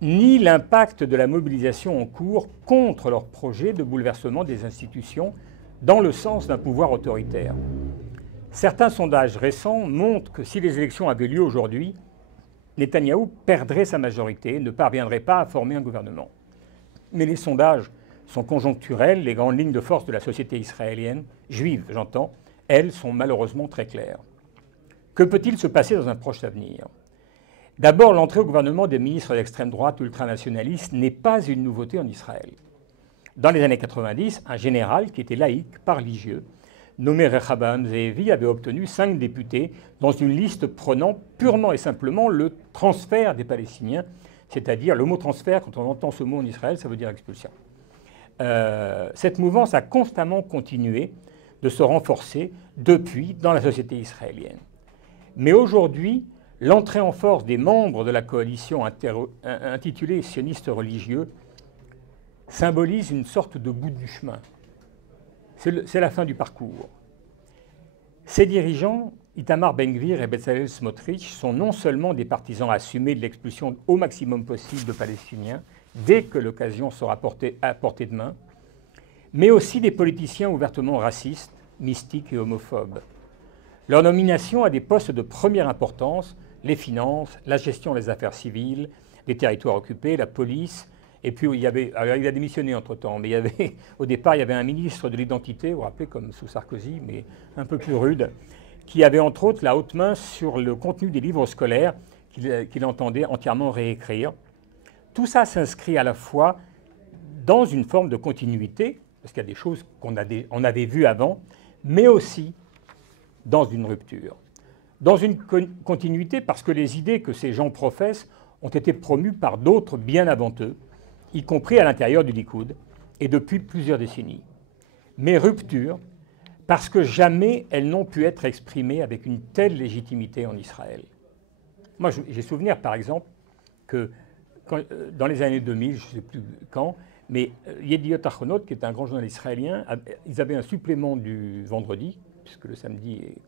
ni l'impact de la mobilisation en cours contre leur projet de bouleversement des institutions dans le sens d'un pouvoir autoritaire. Certains sondages récents montrent que si les élections avaient lieu aujourd'hui, Netanyahou perdrait sa majorité et ne parviendrait pas à former un gouvernement. Mais les sondages sont conjoncturels, les grandes lignes de force de la société israélienne, juive j'entends, elles sont malheureusement très claires. Que peut-il se passer dans un proche avenir? D'abord, l'entrée au gouvernement des ministres d'extrême droite ultranationalistes n'est pas une nouveauté en Israël. Dans les années 90, un général qui était laïque, pas religieux, nommé Rechavam Zeevi, avait obtenu 5 députés dans une liste prônant purement et simplement le transfert des Palestiniens, c'est-à-dire le mot transfert, quand on entend ce mot en Israël, ça veut dire expulsion. Cette mouvance a constamment continué de se renforcer depuis dans la société israélienne. Mais aujourd'hui, l'entrée en force des membres de la coalition intitulée sionistes religieux symbolise une sorte de bout du chemin. C'est la fin du parcours. Ces dirigeants, Itamar Ben-Gvir et Bezalel Smotrich, sont non seulement des partisans assumés de l'expulsion au maximum possible de Palestiniens, dès que l'occasion sera à portée de main, mais aussi des politiciens ouvertement racistes, mystiques et homophobes. Leur nomination à des postes de première importance, les finances, la gestion des affaires civiles, les territoires occupés, la police, et puis il a démissionné entre-temps, mais au départ il y avait un ministre de l'identité, vous vous rappelez, comme sous Sarkozy, mais un peu plus rude, qui avait entre autres la haute main sur le contenu des livres scolaires qu'il entendait entièrement réécrire. Tout ça s'inscrit à la fois dans une forme de continuité, parce qu'il y a des choses qu'on avait vues avant, mais aussi dans une rupture. Dans une continuité parce que les idées que ces gens professent ont été promues par d'autres bien avant eux, y compris à l'intérieur du Likoud, et depuis plusieurs décennies. Mais rupture, parce que jamais elles n'ont pu être exprimées avec une telle légitimité en Israël. Moi, j'ai souvenir, par exemple, que dans les années 2000, je ne sais plus quand, mais Yediot Ahronot, qui est un grand journal israélien, ils avaient un supplément du vendredi, puisque le samedi est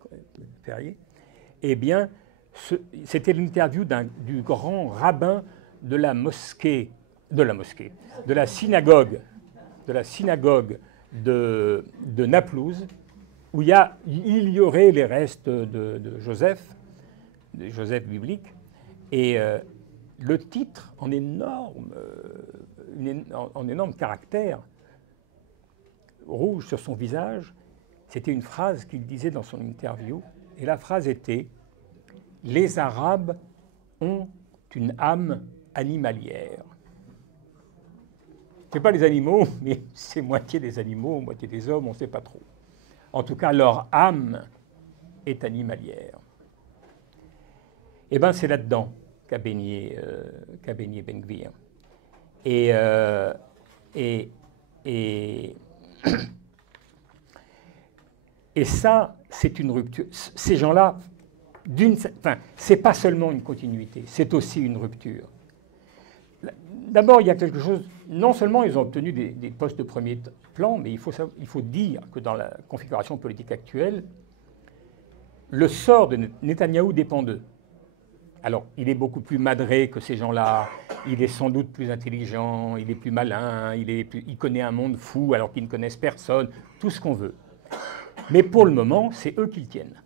férié. Eh bien, c'était l'interview du grand rabbin de la synagogue de Naplouse, où il y aurait les restes de Joseph biblique, et le titre en énorme caractère rouge sur son visage, c'était une phrase qu'il disait dans son interview, et la phrase était « Les Arabes ont une âme animalière ». Ce n'est pas les animaux, mais c'est moitié des animaux, moitié des hommes, on ne sait pas trop. En tout cas, leur âme est animalière. Eh bien, c'est là-dedans qu'a baigné Ben-Gvir. Et ça, c'est une rupture. Ces gens-là, c'est pas seulement une continuité, c'est aussi une rupture. D'abord, il y a quelque chose. Non seulement ils ont obtenu des postes de premier plan, mais il faut dire que dans la configuration politique actuelle, le sort de Netanyahou dépend d'eux. Alors, il est beaucoup plus madré que ces gens-là, il est sans doute plus intelligent, il est plus malin, il connaît un monde fou alors qu'ils ne connaissent personne, tout ce qu'on veut. Mais pour le moment, c'est eux qui le tiennent.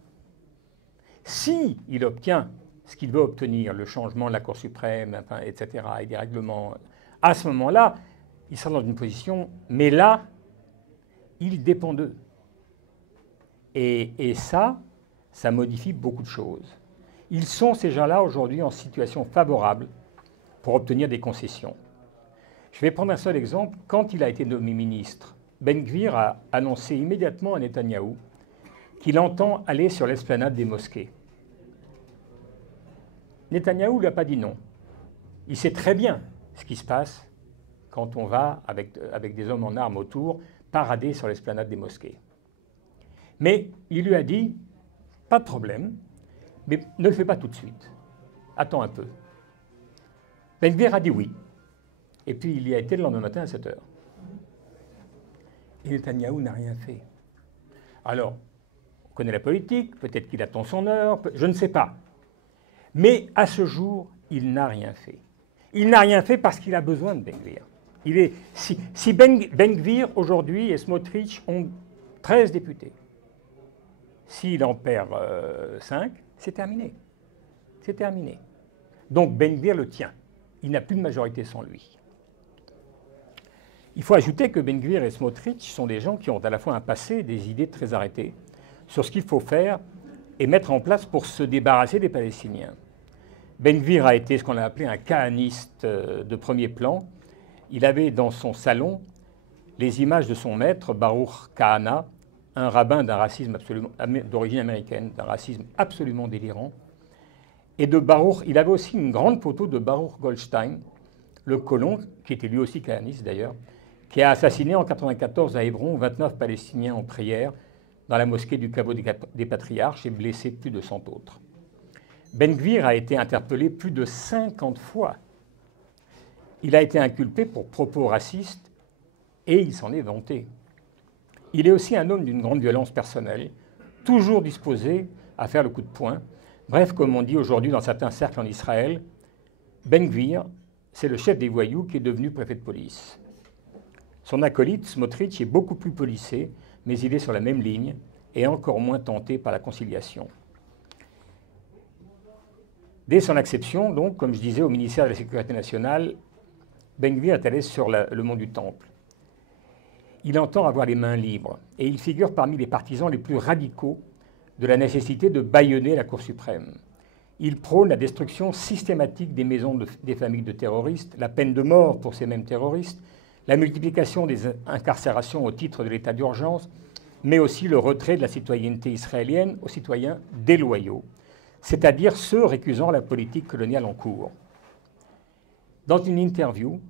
S'il obtient ce qu'il veut obtenir, le changement de la Cour suprême, etc., et des règlements, à ce moment-là, il sera dans une position, mais là, il dépend d'eux. Et ça modifie beaucoup de choses. Ils sont, ces gens-là, aujourd'hui, en situation favorable pour obtenir des concessions. Je vais prendre un seul exemple. Quand il a été nommé ministre, Ben-Gvir a annoncé immédiatement à Netanyahou qu'il entend aller sur l'esplanade des mosquées. Netanyahou ne lui a pas dit non. Il sait très bien ce qui se passe quand on va, avec des hommes en armes autour, parader sur l'esplanade des mosquées. Mais il lui a dit, pas de problème, mais ne le fais pas tout de suite. Attends un peu. Ben-Gvir a dit oui. Et puis il y a été le lendemain matin à 7 h. Et Netanyahou n'a rien fait. Alors, on connaît la politique, peut-être qu'il attend son heure, je ne sais pas. Mais à ce jour, il n'a rien fait. Il n'a rien fait parce qu'il a besoin de Ben-Gvir. Si Ben-Gvir, aujourd'hui, et Smotrich ont 13 députés, s'il en perd 5, c'est terminé. C'est terminé. Donc Ben-Gvir le tient. Il n'a plus de majorité sans lui. Il faut ajouter que Ben-Gvir et Smotrich sont des gens qui ont à la fois un passé, des idées très arrêtées sur ce qu'il faut faire et mettre en place pour se débarrasser des Palestiniens. Ben-Gvir a été ce qu'on a appelé un kahaniste de premier plan. Il avait dans son salon les images de son maître, Baruch Kahana, un rabbin d'un racisme d'origine américaine, d'un racisme absolument délirant. Et de Baruch, il avait aussi une grande photo de Baruch Goldstein, le colon, qui était lui aussi kahaniste d'ailleurs, qui a assassiné en 1994 à Hébron 29 Palestiniens en prière dans la mosquée du caveau des Patriarches et blessé plus de 100 autres. Ben-Gvir a été interpellé plus de 50 fois. Il a été inculpé pour propos racistes et il s'en est vanté. Il est aussi un homme d'une grande violence personnelle, toujours disposé à faire le coup de poing. Bref, comme on dit aujourd'hui dans certains cercles en Israël, Ben-Gvir, c'est le chef des voyous qui est devenu préfet de police. Son acolyte, Smotrich, est beaucoup plus policé, mais il est sur la même ligne et encore moins tenté par la conciliation. Dès son acception, donc, comme je disais, au ministère de la Sécurité nationale, Ben-Gvir est allé sur le mont du Temple. Il entend avoir les mains libres et il figure parmi les partisans les plus radicaux de la nécessité de bâillonner la Cour suprême. Il prône la destruction systématique des maisons des familles de terroristes, la peine de mort pour ces mêmes terroristes, la multiplication des incarcérations au titre de l'état d'urgence, mais aussi le retrait de la citoyenneté israélienne aux citoyens déloyaux, c'est-à-dire ceux récusant la politique coloniale en cours. Dans une interview,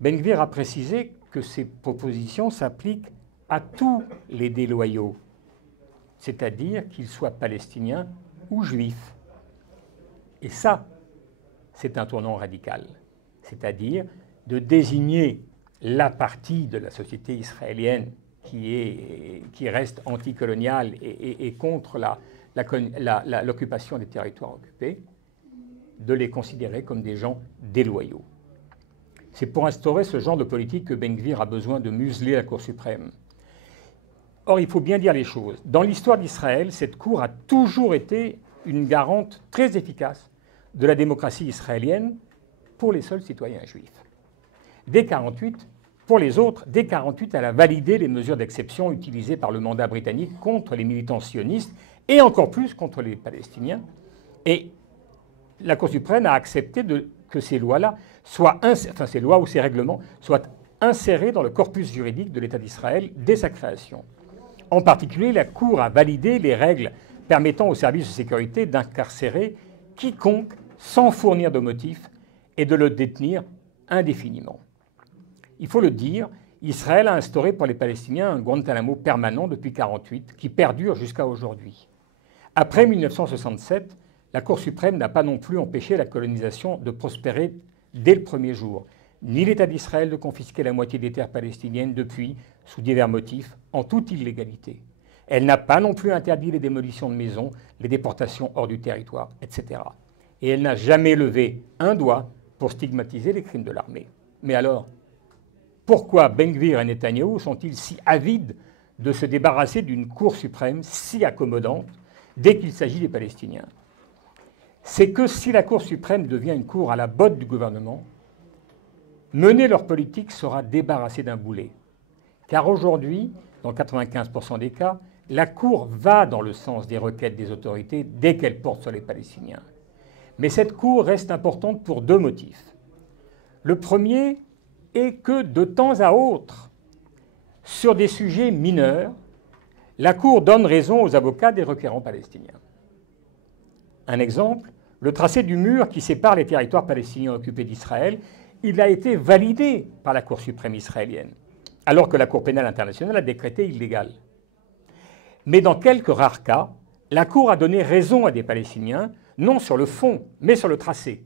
Ben-Gvir a précisé que ces propositions s'appliquent à tous les déloyaux, c'est-à-dire qu'ils soient palestiniens ou juifs. Et ça, c'est un tournant radical, c'est-à-dire de désigner la partie de la société israélienne qui reste anticoloniale et contre l'occupation des territoires occupés, de les considérer comme des gens déloyaux. C'est pour instaurer ce genre de politique que Ben-Gvir a besoin de museler la Cour suprême. Or, il faut bien dire les choses. Dans l'histoire d'Israël, cette Cour a toujours été une garante très efficace de la démocratie israélienne pour les seuls citoyens juifs. Dès 1948, pour les autres, dès 1948, elle a validé les mesures d'exception utilisées par le mandat britannique contre les militants sionistes et encore plus contre les Palestiniens. Et la Cour suprême a accepté que ces lois-là ces lois ou ces règlements soient insérés dans le corpus juridique de l'État d'Israël dès sa création. En particulier, la Cour a validé les règles permettant aux services de sécurité d'incarcérer quiconque sans fournir de motif et de le détenir indéfiniment. Il faut le dire, Israël a instauré pour les Palestiniens un Guantanamo permanent depuis 1948 qui perdure jusqu'à aujourd'hui. Après 1967, la Cour suprême n'a pas non plus empêché la colonisation de prospérer dès le premier jour, ni l'État d'Israël de confisquer la moitié des terres palestiniennes depuis, sous divers motifs, en toute illégalité. Elle n'a pas non plus interdit les démolitions de maisons, les déportations hors du territoire, etc. Et elle n'a jamais levé un doigt pour stigmatiser les crimes de l'armée. Mais alors, pourquoi Ben-Gvir et Netanyahou sont-ils si avides de se débarrasser d'une Cour suprême si accommodante dès qu'il s'agit des Palestiniens? C'est que si la Cour suprême devient une cour à la botte du gouvernement, mener leur politique sera débarrassée d'un boulet. Car aujourd'hui, dans 95% des cas, la Cour va dans le sens des requêtes des autorités dès qu'elles portent sur les Palestiniens. Mais cette Cour reste importante pour deux motifs. Le premier est que de temps à autre, sur des sujets mineurs, la Cour donne raison aux avocats des requérants palestiniens. Un exemple, le tracé du mur qui sépare les territoires palestiniens occupés d'Israël, il a été validé par la Cour suprême israélienne, alors que la Cour pénale internationale a décrété illégal. Mais dans quelques rares cas, la Cour a donné raison à des Palestiniens, non sur le fond, mais sur le tracé.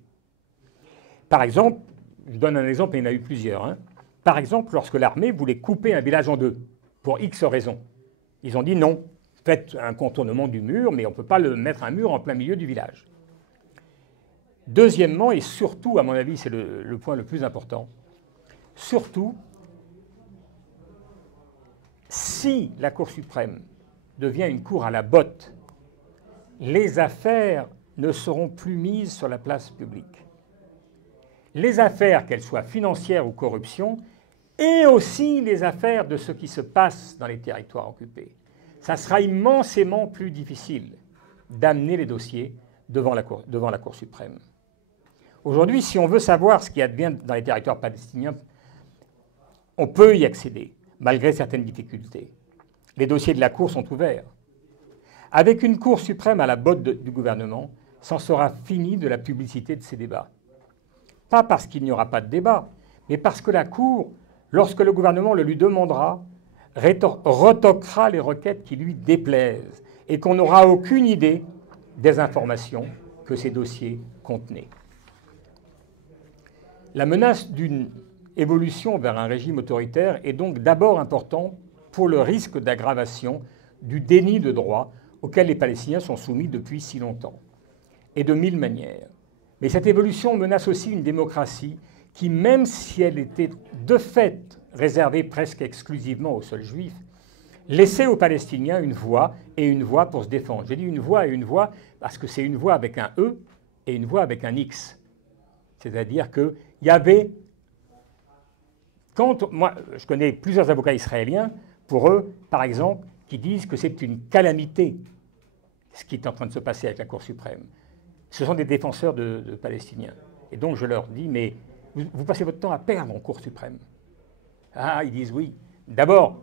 Par exemple, je donne un exemple, et il y en a eu plusieurs. Par exemple, lorsque l'armée voulait couper un village en deux, pour X raisons, ils ont dit non, faites un contournement du mur, mais on ne peut pas mettre un mur en plein milieu du village. Deuxièmement, et surtout, à mon avis, c'est le point le plus important, surtout, si la Cour suprême devient une cour à la botte, les affaires ne seront plus mises sur la place publique. Les affaires, qu'elles soient financières ou corruption, et aussi les affaires de ce qui se passe dans les territoires occupés. Ça sera immensément plus difficile d'amener les dossiers devant la Cour suprême. Aujourd'hui, si on veut savoir ce qui advient dans les territoires palestiniens, on peut y accéder, malgré certaines difficultés. Les dossiers de la Cour sont ouverts. Avec une Cour suprême à la botte du gouvernement, c'en sera fini de la publicité de ces débats. Pas parce qu'il n'y aura pas de débat, mais parce que la Cour, lorsque le gouvernement le lui demandera, retoquera les requêtes qui lui déplaisent et qu'on n'aura aucune idée des informations que ces dossiers contenaient. La menace d'une évolution vers un régime autoritaire est donc d'abord importante pour le risque d'aggravation du déni de droit auquel les Palestiniens sont soumis depuis si longtemps, et de mille manières. Mais cette évolution menace aussi une démocratie qui, même si elle était de fait réservée presque exclusivement aux seuls juifs, laissait aux Palestiniens une voix et une voix pour se défendre. J'ai dit une voix et une voix parce que c'est une voix avec un E et une voix avec un X. C'est-à-dire qu'il y avait... Moi, je connais plusieurs avocats israéliens, pour eux, par exemple, qui disent que c'est une calamité ce qui est en train de se passer avec la Cour suprême. Ce sont des défenseurs de Palestiniens. Et donc je leur dis, mais vous passez votre temps à perdre en Cour suprême. Ah, ils disent oui. D'abord,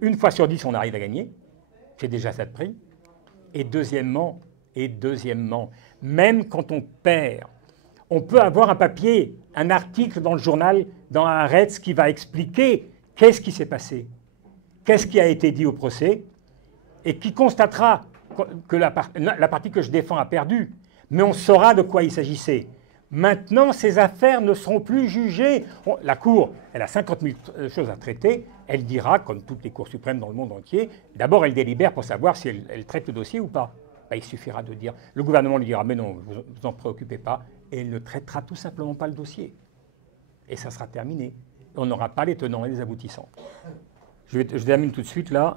une fois sur 10, on arrive à gagner. C'est déjà ça de prix. Et deuxièmement, même quand on perd, On peut avoir un papier, un article dans le journal, dans Haaretz, qui va expliquer qu'est-ce qui s'est passé, qu'est-ce qui a été dit au procès, et qui constatera que la partie que je défends a perdu, mais on saura de quoi il s'agissait. Maintenant, ces affaires ne seront plus jugées. La Cour, elle a 50 000 choses à traiter. Elle dira, comme toutes les cours suprêmes dans le monde entier, d'abord elle délibère pour savoir si elle traite le dossier ou pas. Ben, il suffira de dire. Le gouvernement lui dira, mais non, vous en préoccupez pas, et elle ne traitera tout simplement pas le dossier. Et ça sera terminé. On n'aura pas les tenants et les aboutissants. Je termine tout de suite là.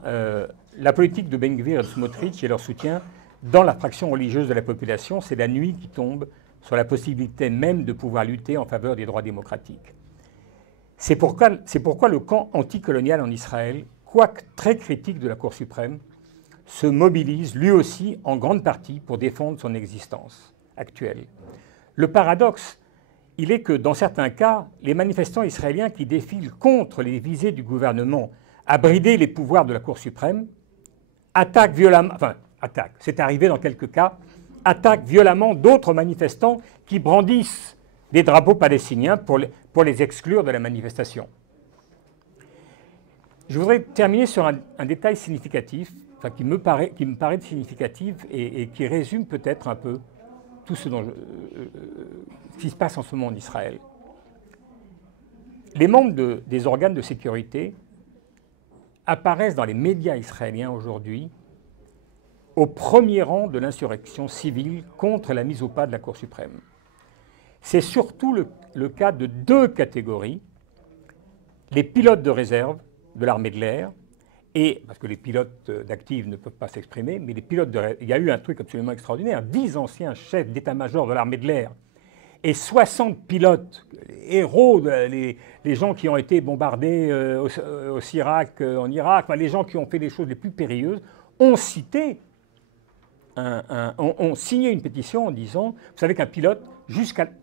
La politique de Ben Gvir et de Smotrich et leur soutien dans la fraction religieuse de la population, c'est la nuit qui tombe sur la possibilité même de pouvoir lutter en faveur des droits démocratiques. C'est pourquoi le camp anticolonial en Israël, quoique très critique de la Cour suprême, se mobilise lui aussi en grande partie pour défendre son existence actuelle. Le paradoxe, il est que dans certains cas, les manifestants israéliens qui défilent contre les visées du gouvernement à brider les pouvoirs de la Cour suprême attaquent violemment, c'est arrivé dans quelques cas, attaquent violemment d'autres manifestants qui brandissent des drapeaux palestiniens pour les exclure de la manifestation. Je voudrais terminer sur un détail significatif, qui me paraît significatif et qui résume peut-être un peu tout ce qui se passe en ce moment en Israël. Les membres des organes de sécurité apparaissent dans les médias israéliens aujourd'hui au premier rang de l'insurrection civile contre la mise au pas de la Cour suprême. C'est surtout le cas de deux catégories, les pilotes de réserve de l'armée de l'air, et, parce que les pilotes d'active ne peuvent pas s'exprimer, mais les pilotes de réserve, il y a eu un truc absolument extraordinaire, 10 anciens chefs d'état-major de l'armée de l'air et 60 pilotes, héros, les gens qui ont été bombardés au Irak, en Irak, les gens qui ont fait les choses les plus périlleuses, ont signé une pétition en disant, vous savez qu'un pilote,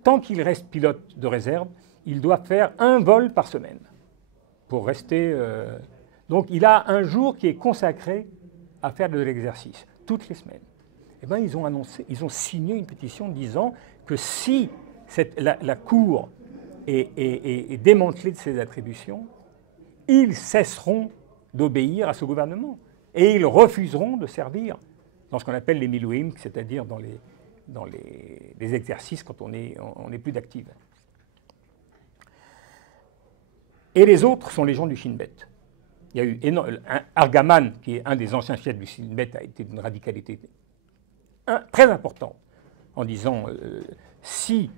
tant qu'il reste pilote de réserve, il doit faire un vol par semaine pour rester... Donc il a un jour qui est consacré à faire de l'exercice, toutes les semaines. Eh bien, ils ont signé une pétition disant que si la Cour est démantelée de ses attributions, ils cesseront d'obéir à ce gouvernement et ils refuseront de servir dans ce qu'on appelle les milouim, c'est-à-dire dans les exercices quand on n'est plus d'active. Et les autres sont les gens du Shin Bet. Il y a eu Argaman, qui est un des anciens chefs du Shin Bet, a été d'une radicalité très importante, en disant si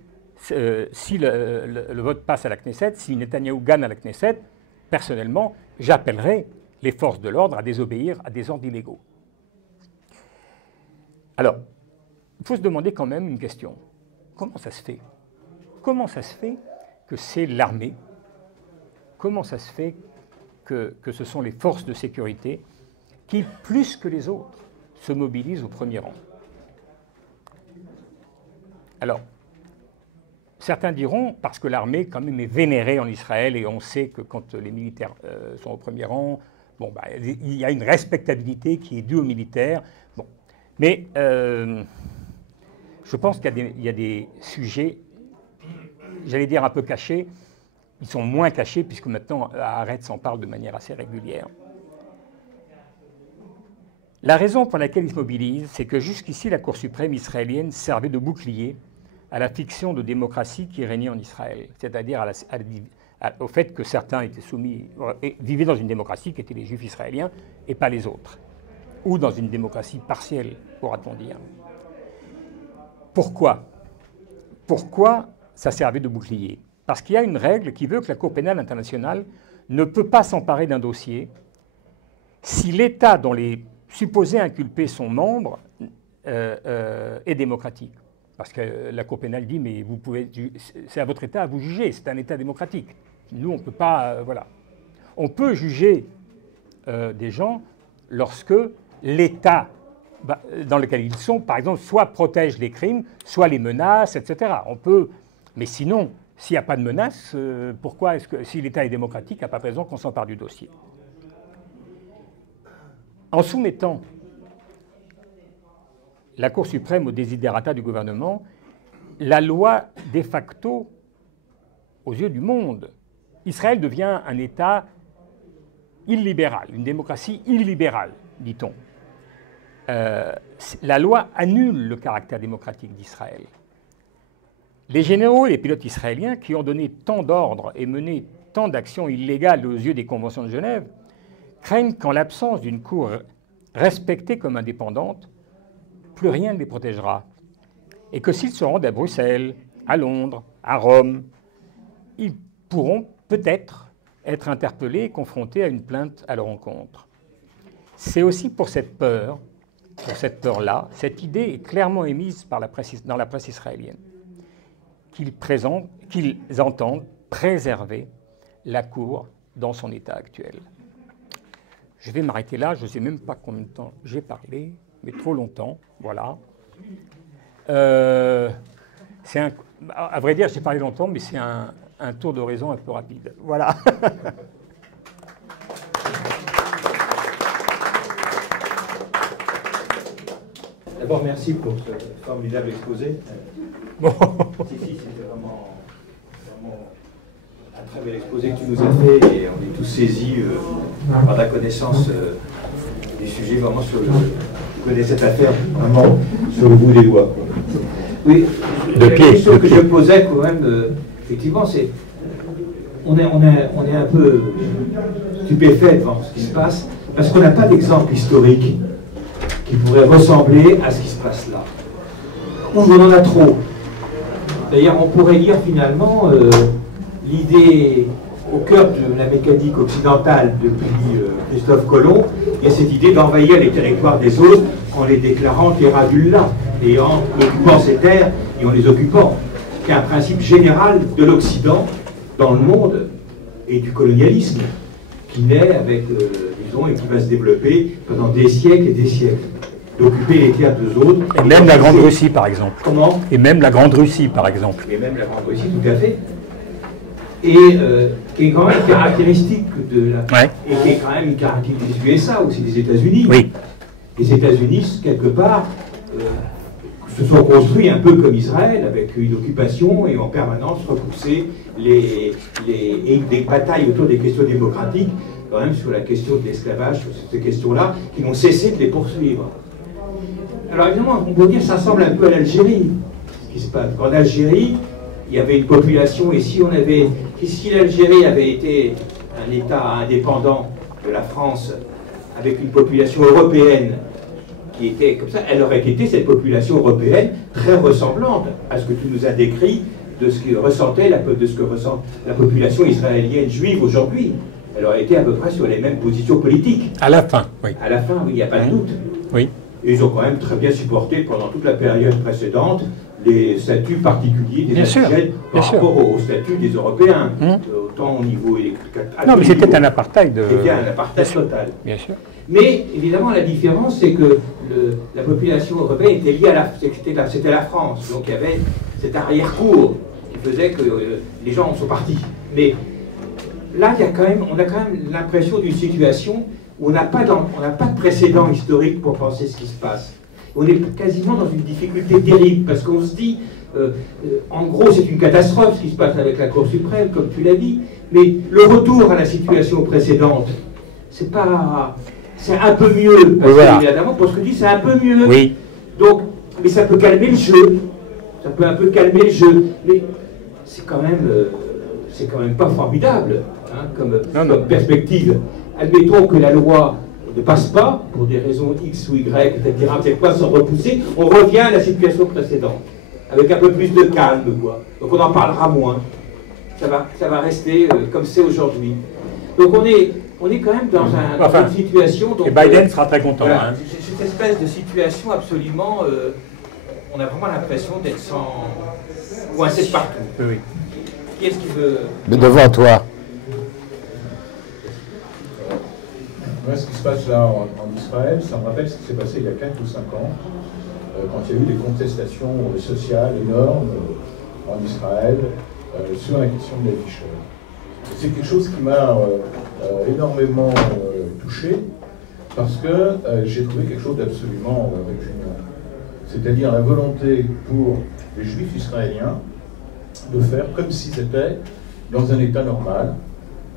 le vote passe à la Knesset, si Netanyahou gagne à la Knesset, personnellement, j'appellerai les forces de l'ordre à désobéir à des ordres illégaux. Alors, il faut se demander quand même une question. Comment ça se fait? Comment ça se fait que c'est l'armée? Comment ça se fait que ce sont les forces de sécurité qui, plus que les autres, se mobilisent au premier rang? Alors, certains diront, parce que l'armée quand même est vénérée en Israël et on sait que quand les militaires sont au premier rang, bon, il y a une respectabilité qui est due aux militaires. Bon. Mais je pense qu'il y a des sujets, j'allais dire un peu cachés. Ils sont moins cachés puisque maintenant Haaretz s'en parle de manière assez régulière. La raison pour laquelle ils se mobilisent, c'est que jusqu'ici la Cour suprême israélienne servait de bouclier à la fiction de démocratie qui régnait en Israël, c'est-à-dire au fait que certains étaient soumis et vivaient dans une démocratie qui étaient les Juifs israéliens et pas les autres, ou dans une démocratie partielle, pourra-t-on dire. Pourquoi ça servait de bouclier? Parce qu'il y a une règle qui veut que la Cour pénale internationale ne peut pas s'emparer d'un dossier si l'État dont les supposés inculpés sont membres est démocratique. Parce que la Cour pénale dit, mais c'est à votre État à vous juger, c'est un État démocratique. Nous, on ne peut pas... voilà. On peut juger des gens lorsque l'État dans lequel ils sont, par exemple, soit protège les crimes, soit les menace, etc. On peut... Mais sinon... S'il n'y a pas de menace, pourquoi est-ce que, si l'État est démocratique, il n'y a pas de raison qu'on s'empare du dossier? En soumettant la Cour suprême au desiderata du gouvernement, la loi de facto aux yeux du monde. Israël devient un État illibéral, une démocratie illibérale, dit-on. La loi annule le caractère démocratique d'Israël. Les généraux et les pilotes israéliens qui ont donné tant d'ordres et mené tant d'actions illégales aux yeux des conventions de Genève craignent qu'en l'absence d'une cour respectée comme indépendante, plus rien ne les protégera. Et que s'ils se rendent à Bruxelles, à Londres, à Rome, ils pourront peut-être être interpellés et confrontés à une plainte à leur encontre. C'est aussi pour cette peur-là, cette idée est clairement émise dans la presse israélienne, qu'ils entendent préserver la Cour dans son état actuel. Je vais m'arrêter là, je ne sais même pas combien de temps j'ai parlé, mais trop longtemps, voilà. À vrai dire, j'ai parlé longtemps, mais c'est un tour d'horizon un peu rapide. Voilà. D'abord, merci pour ce formidable exposé. Bon. C'était vraiment un très bel exposé que tu nous as fait et on est tous saisis par la connaissance des sujets vraiment sur le... Tu connais cette affaire vraiment sur le bout des doigts. Oui, la question que je posais quand même, effectivement, c'est... On est un peu stupéfait devant ce qui se passe parce qu'on n'a pas d'exemple historique qui pourrait ressembler à ce qui se passe là. On en a trop. D'ailleurs, on pourrait dire finalement l'idée au cœur de la mécanique occidentale depuis Christophe Colomb, il y a cette idée d'envahir les territoires des autres en les déclarant terra nulla et en occupant ces terres et en les occupant, qui est un principe général de l'Occident dans le monde et du colonialisme qui naît avec, disons, et qui va se développer pendant des siècles et des siècles. D'occuper les terres des autres. Et même la Grande Russie, par exemple. Comment? Et même la Grande Russie, par exemple. Et même la Grande Russie, tout à fait. Et qui est quand même caractéristique de la... Ouais. Et qui est quand même une caractéristique des USA, aussi des États-Unis. Oui. Les États-Unis, quelque part, se sont construits un peu comme Israël, avec une occupation et en permanence repousser et des batailles autour des questions démocratiques, quand même sur la question de l'esclavage, sur ces questions-là, qui n'ont cessé de les poursuivre. Alors évidemment, on peut dire que ça ressemble un peu à l'Algérie, ce qui se passe. En Algérie, il y avait une population, et si l'Algérie avait été un État indépendant de la France, avec une population européenne qui était comme ça, elle aurait été, cette population européenne, très ressemblante à ce que tu nous as décrit de ce que ressent la population israélienne juive aujourd'hui. Elle aurait été à peu près sur les mêmes positions politiques. À la fin, oui. À la fin, oui, il n'y a pas de doute. Oui. Et ils ont quand même très bien supporté pendant toute la période précédente les statuts particuliers des indigènes par rapport aux statuts des Européens, autant au niveau électrique. Non, mais c'était un apartheid. C'était un apartheid total. Bien sûr. Mais évidemment, la différence, c'est que la population européenne était liée à c'était la France. Donc il y avait cet arrière-cour qui faisait que les gens sont partis. Mais là, on a quand même l'impression d'une situation où on n'a pas de précédent historique pour penser ce qui se passe. On est quasiment dans une difficulté terrible, parce qu'on se dit, en gros, c'est une catastrophe ce qui se passe avec la Cour suprême, comme tu l'as dit, mais le retour à la situation précédente, c'est un peu mieux, parce que, évidemment, pour ce que tu dis, c'est un peu mieux. Oui. Donc, mais ça peut calmer le jeu, ça peut un peu calmer le jeu, mais c'est quand même pas formidable, hein, comme perspective. Admettons que la loi ne passe pas, pour des raisons X ou Y, etc., cette fois sans repousser, on revient à la situation précédente, avec un peu plus de calme, quoi. Donc on en parlera moins. Ça va rester comme c'est aujourd'hui. Donc on est quand même dans une situation... Donc, et Biden sera très content. Voilà, hein. Cette espèce de situation absolument... on a vraiment l'impression d'être coincé de partout. Oui. Qui est-ce qui veut... Mais devant toi. Ce qui se passe là en Israël, ça me rappelle ce qui s'est passé il y a 4 ou 5 ans, quand il y a eu des contestations sociales énormes en Israël sur la question de la vie chère. C'est quelque chose qui m'a énormément touché, parce que j'ai trouvé quelque chose d'absolument répugnant. C'est-à-dire la volonté pour les juifs israéliens de faire comme s'ils étaient dans un état normal,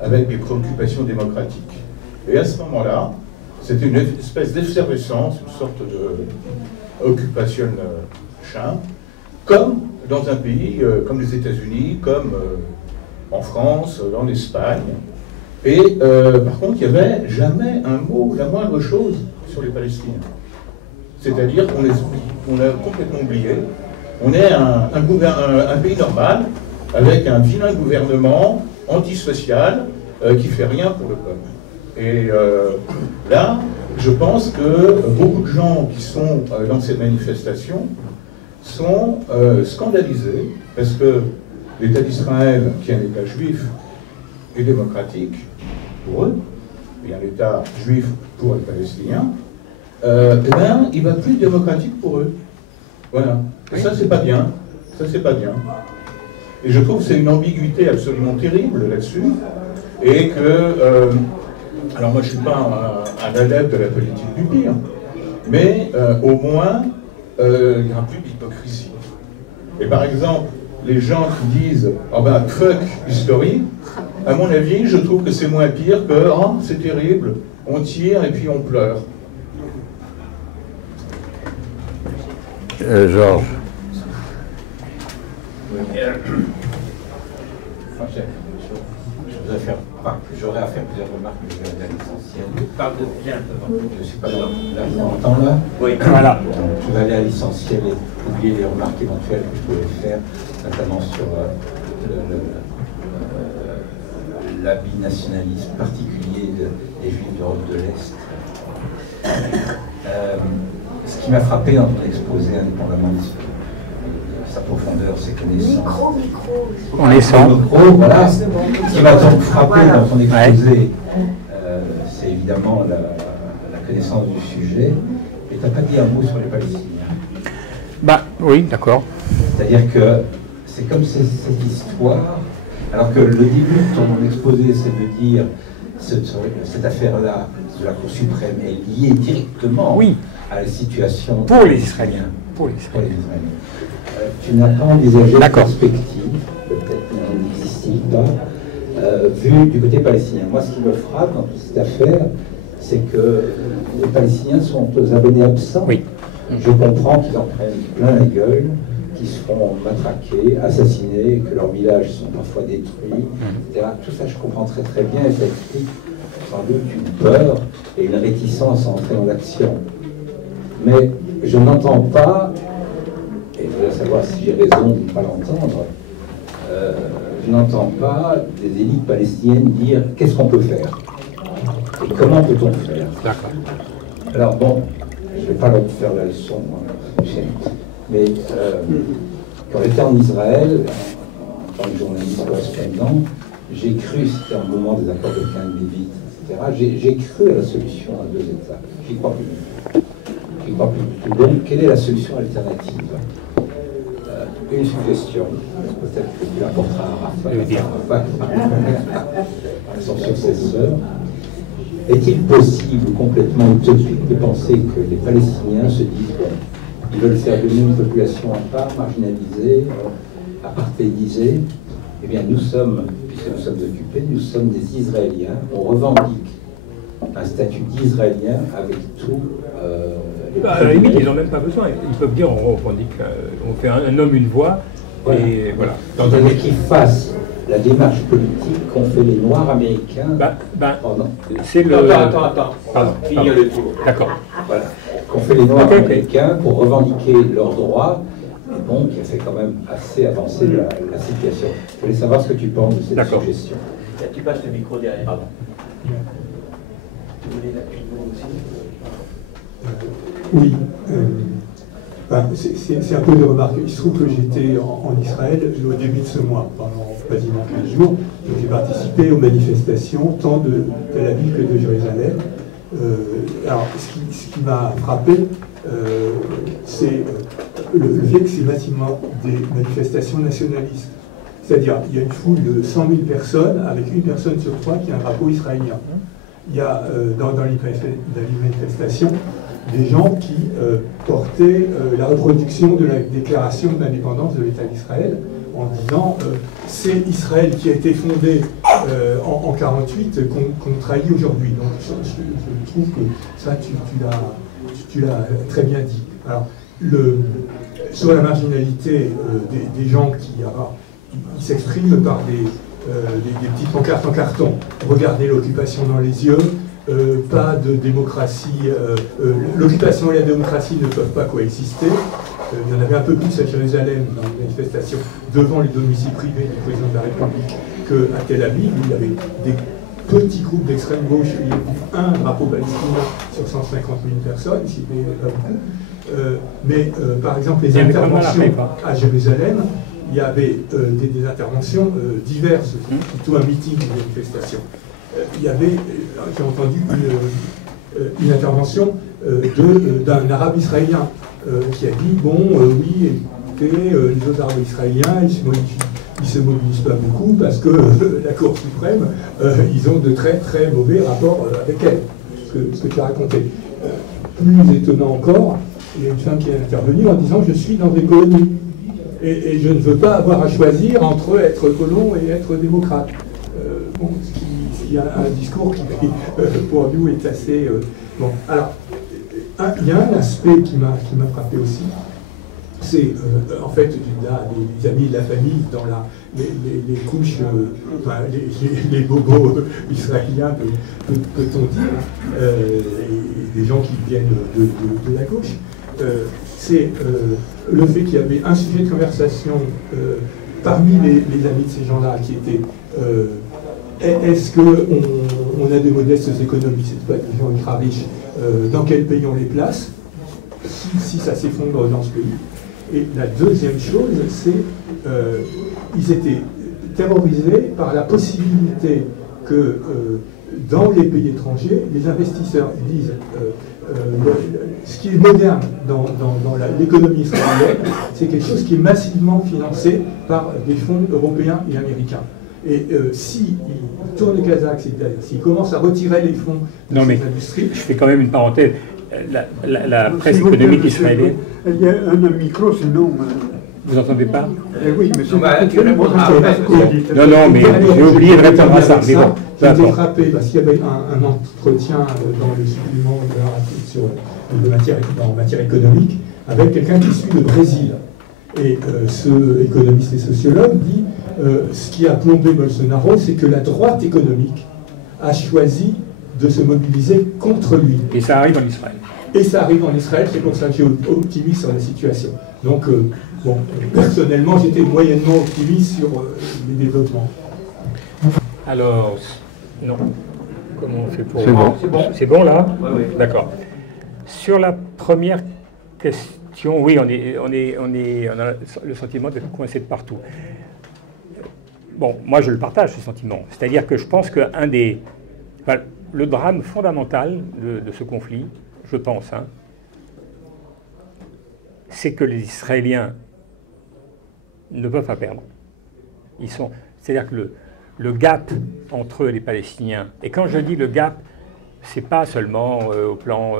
avec des préoccupations démocratiques. Et à ce moment-là, c'était une espèce d'effervescence, une sorte de occupation champ, comme dans un pays comme les États-Unis, comme en France, en Espagne. Et par contre, il n'y avait jamais un mot, la moindre chose sur les Palestiniens. C'est-à-dire qu'on a complètement oublié. On est un pays normal, avec un vilain gouvernement antisocial qui fait rien pour le peuple. Et là, je pense que beaucoup de gens qui sont dans cette manifestation sont scandalisés parce que l'État d'Israël, qui est un État juif et démocratique pour eux, et un État juif pour les Palestiniens, eh bien, il va plus démocratique pour eux. Voilà. Et ça, c'est pas bien. Ça, c'est pas bien. Et je trouve que c'est une ambiguïté absolument terrible là-dessus. Et que... alors moi, je ne suis pas un adepte de la politique du pire, mais au moins, il y a un peu d'hypocrisie. Et par exemple, les gens qui disent « oh ben, fuck history », à mon avis, je trouve que c'est moins pire que « oh, c'est terrible, on tire et puis on pleure ». Georges. J'aurais à faire plusieurs remarques, mais je vais aller à l'essentiel. Parle de bien devant. Je ne suis pas là. On m'entend là? Oui. Voilà. Je vais aller à l'essentiel et oublier les remarques éventuelles que je pouvais faire, notamment sur l'abinationalisme particulier des Juifs d'Europe de l'Est. Ce qui m'a frappé dans ton exposé, indépendamment de sa profondeur, ses connaissances. On est sans. Voilà. Ce qui m'a donc frappé dans ton exposé, c'est évidemment la connaissance du sujet. Mais tu n'as pas dit un mot sur les Palestiniens. Bah oui, d'accord. C'est-à-dire que c'est comme cette histoire, alors que le début de ton exposé, c'est de dire cette affaire-là de la Cour suprême est liée directement à la situation pour les Israéliens. Pour les Israéliens. Tu n'as pas envisagé la perspective, peut-être qu'elle n'existe pas, vu du côté palestinien. Moi, ce qui me frappe dans toute cette affaire, c'est que les Palestiniens sont aux abonnés absents. Oui. Je comprends qu'ils en prennent plein la gueule, qu'ils se font matraquer, assassinés, que leurs villages sont parfois détruits, etc. Tout ça, je comprends très très bien, et ça explique sans doute une peur et une réticence à entrer en action. Mais je n'entends pas, et je voudrais savoir si j'ai raison de ne pas l'entendre, je n'entends pas des élites palestiniennes dire qu'est-ce qu'on peut faire et comment peut-on faire. D'accord. Alors bon, je ne vais pas leur faire la leçon, mais quand j'étais en Israël, en tant que journaliste correspondant, j'ai cru, c'était un moment des accords de Camp David, etc., j'ai cru à la solution à deux États. J'y crois plus. J'y crois plus du tout. Donc, quelle est la solution alternative? Une suggestion, peut-être que tu apporteras à Raphaël, son successeur. Est-il possible, complètement utopique, de penser que les Palestiniens se disent qu'ils veulent faire de nous une population à part, marginalisée, apartheidisée? Eh bien, nous sommes, puisque nous sommes occupés, nous sommes des Israéliens. On revendique un statut d'Israélien avec tout. À la limite, ils n'ont même pas besoin. Ils peuvent dire on revendique, on fait un homme, une voix, et voilà. C'est-à-dire qu'ils fassent la démarche politique qu'ont fait les Noirs américains. C'est le. Attends. Finir le tour. D'accord. Voilà. Qu'ont fait les Noirs américains pour revendiquer leurs droits, et bon, qui a fait quand même assez avancer la situation. Je voulais savoir ce que tu penses de cette suggestion. Tu passes le micro derrière. Pardon. Tu voulais l'appuyer aussi? Oui. C'est un peu de remarque. Il se trouve que j'étais en Israël au début de ce mois, pendant quasiment 15 jours. Donc j'ai participé aux manifestations tant de Tel Aviv que de Jérusalem. Alors, ce qui m'a frappé, c'est le fait que c'est massivement des manifestations nationalistes. C'est-à-dire, il y a une foule de 100 000 personnes, avec une personne sur trois qui a un drapeau israélien. Il y a, dans les manifestations, des gens qui portaient la reproduction de la déclaration de l'indépendance de l'État d'Israël en disant c'est Israël qui a été fondé en 1948 qu'on trahit aujourd'hui. Donc je trouve que ça, tu l'as très bien dit. Alors, sur la marginalité des gens qui s'expriment par des petites pancartes en carton. Regardez l'occupation dans les yeux, pas de démocratie, l'occupation et la démocratie ne peuvent pas coexister. Il y en avait un peu plus à Jérusalem dans les manifestations devant les domiciles privés du président de la République qu'à Tel Aviv, où il y avait des petits groupes d'extrême gauche, il y a eu un drapeau palestinien sur 150 000 personnes, c'était pas beaucoup. Mais par exemple, les interventions à Jérusalem, il y avait des interventions diverses, plutôt un meeting, une manifestation. Il y avait, j'ai entendu une intervention d'un arabe israélien qui a dit, bon, oui, écoutez, les autres arabes israéliens, ils se mobilisent pas beaucoup parce que la Cour suprême, ils ont de très très mauvais rapports avec elle, ce que tu as raconté. Plus étonnant encore, il y a une femme qui est intervenue en disant, je suis dans des colonies. Et je ne veux pas avoir à choisir entre être colon et être démocrate. Bon, ce qui a un discours qui, pour nous, est assez... bon, alors, il y a un aspect qui m'a frappé aussi, c'est, en fait, les amis de la famille, dans les couches, enfin, les bobos israéliens, peut-on dire, des gens qui viennent de la gauche, c'est le fait qu'il y avait un sujet de conversation parmi les amis de ces gens-là qui était est-ce qu'on a des modestes économies, c'est pas des gens ultra riches, dans quel pays on les place, si ça s'effondre dans ce pays. Et la deuxième chose, c'est ils étaient terrorisés par la possibilité que dans les pays étrangers, les investisseurs disent ce qui est moderne dans l'économie israélienne, c'est quelque chose qui est massivement financé par des fonds européens et américains. Et s'ils tournent le Kazakh, c'est-à-dire s'ils commencent à retirer les fonds de ces industries... Je fais quand même une parenthèse. La presse économique israélienne... Il y a un micro, sinon... Vous n'entendez pas? Oui, mais c'est non, mais j'ai oublié de répondre à ça. Mais bon, j'ai été frappé parce qu'il y avait un entretien dans le supplément en matière économique avec quelqu'un qui suit le Brésil. Et ce économiste et sociologue dit ce qui a plombé Bolsonaro, c'est que la droite économique a choisi de se mobiliser contre lui. Et ça arrive en Israël. Et ça arrive en Israël, c'est pour ça que j'ai optimiste sur la situation. Donc, bon, personnellement, j'étais moyennement optimiste sur les développements. Alors, non. Comment on fait pour... C'est bon. C'est bon là? Oui. D'accord. Sur la première question, oui, on a le sentiment d'être coincé de partout. Bon, moi je le partage, ce sentiment. C'est-à-dire que je pense que le drame fondamental de ce conflit, je pense, c'est que les Israéliens ne peuvent pas perdre. C'est-à-dire que le gap entre les Palestiniens, et quand je dis le gap, c'est pas seulement au plan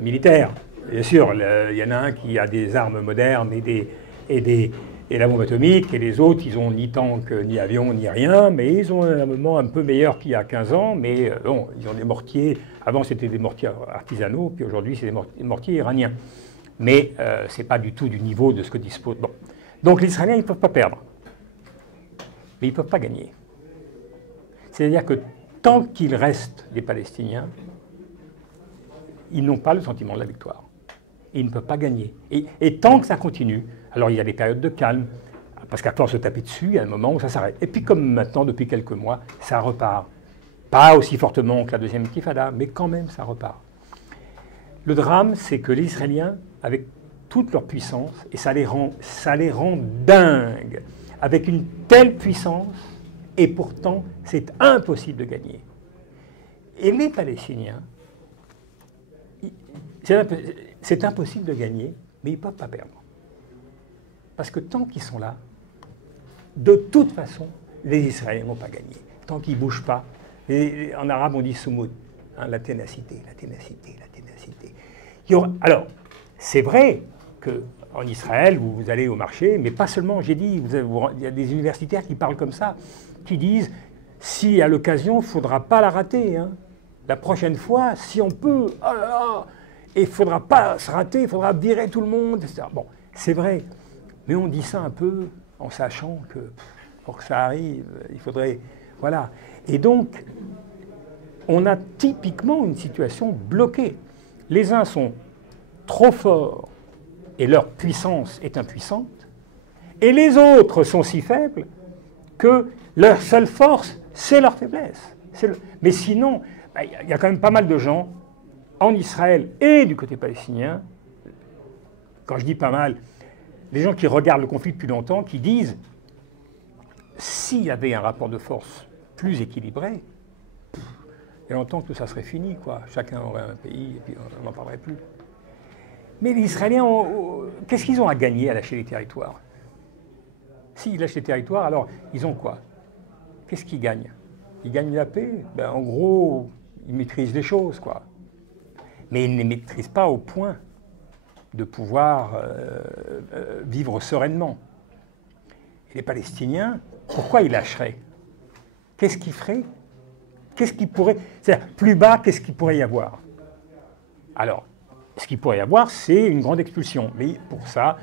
militaire. Bien sûr, il y en a un qui a des armes modernes et la bombe atomique, et les autres, ils n'ont ni tank, ni avion, ni rien, mais ils ont un armement un peu meilleur qu'il y a 15 ans, mais bon, ils ont des mortiers. Avant, c'était des mortiers artisanaux, puis aujourd'hui, c'est des mortiers iraniens. Mais ce n'est pas du tout du niveau de ce que dispose... Bon. Donc les Israéliens, ils ne peuvent pas perdre. Mais ils ne peuvent pas gagner. C'est-à-dire que tant qu'il reste des Palestiniens, ils n'ont pas le sentiment de la victoire. Ils ne peuvent pas gagner. Et tant que ça continue, alors il y a des périodes de calme, parce qu'à force de taper dessus, il y a un moment où ça s'arrête. Et puis comme maintenant, depuis quelques mois, ça repart. Pas aussi fortement que la deuxième intifada, mais quand même, ça repart. Le drame, c'est que les Israéliens, avec toute leur puissance, et ça les rend dingues, avec une telle puissance, et pourtant, c'est impossible de gagner. Et les Palestiniens, c'est impossible de gagner, mais ils ne peuvent pas perdre. Parce que tant qu'ils sont là, de toute façon, les Israéliens ne vont pas gagner. Tant qu'ils ne bougent pas, en arabe on dit soumoud, la ténacité, la ténacité, la ténacité. Alors, c'est vrai qu'en Israël, vous allez au marché, mais pas seulement, j'ai dit, il y a des universitaires qui parlent comme ça, qui disent, si à l'occasion, il ne faudra pas la rater. Hein. La prochaine fois, si on peut, oh là là, et il ne faudra pas se rater, il faudra virer tout le monde, etc. Bon, c'est vrai, mais on dit ça un peu en sachant que pour que ça arrive, il faudrait... Voilà. Et donc, on a typiquement une situation bloquée. Les uns sont trop forts et leur puissance est impuissante, et les autres sont si faibles que leur seule force, c'est leur faiblesse. Mais sinon, il y a quand même pas mal de gens en Israël et du côté palestinien, quand je dis pas mal, les gens qui regardent le conflit depuis longtemps, qui disent s'il y avait un rapport de force plus équilibré, il y a longtemps que tout ça serait fini, quoi. Chacun aurait un pays et puis on n'en parlerait plus. Mais les Israéliens, qu'est-ce qu'ils ont à gagner à lâcher les territoires? S'ils lâchent les territoires, alors ils ont quoi? Qu'est-ce qu'ils gagnent? Ils gagnent la paix? En gros, ils maîtrisent les choses, quoi. Mais ils ne les maîtrisent pas au point de pouvoir vivre sereinement. Et les Palestiniens, pourquoi ils lâcheraient? Qu'est-ce qu'ils feraient? Qu'est-ce qui pourrait... C'est-à-dire, plus bas, qu'est-ce qu'il pourrait y avoir? Alors, ce qu'il pourrait y avoir, c'est une grande expulsion. Mais pour ça,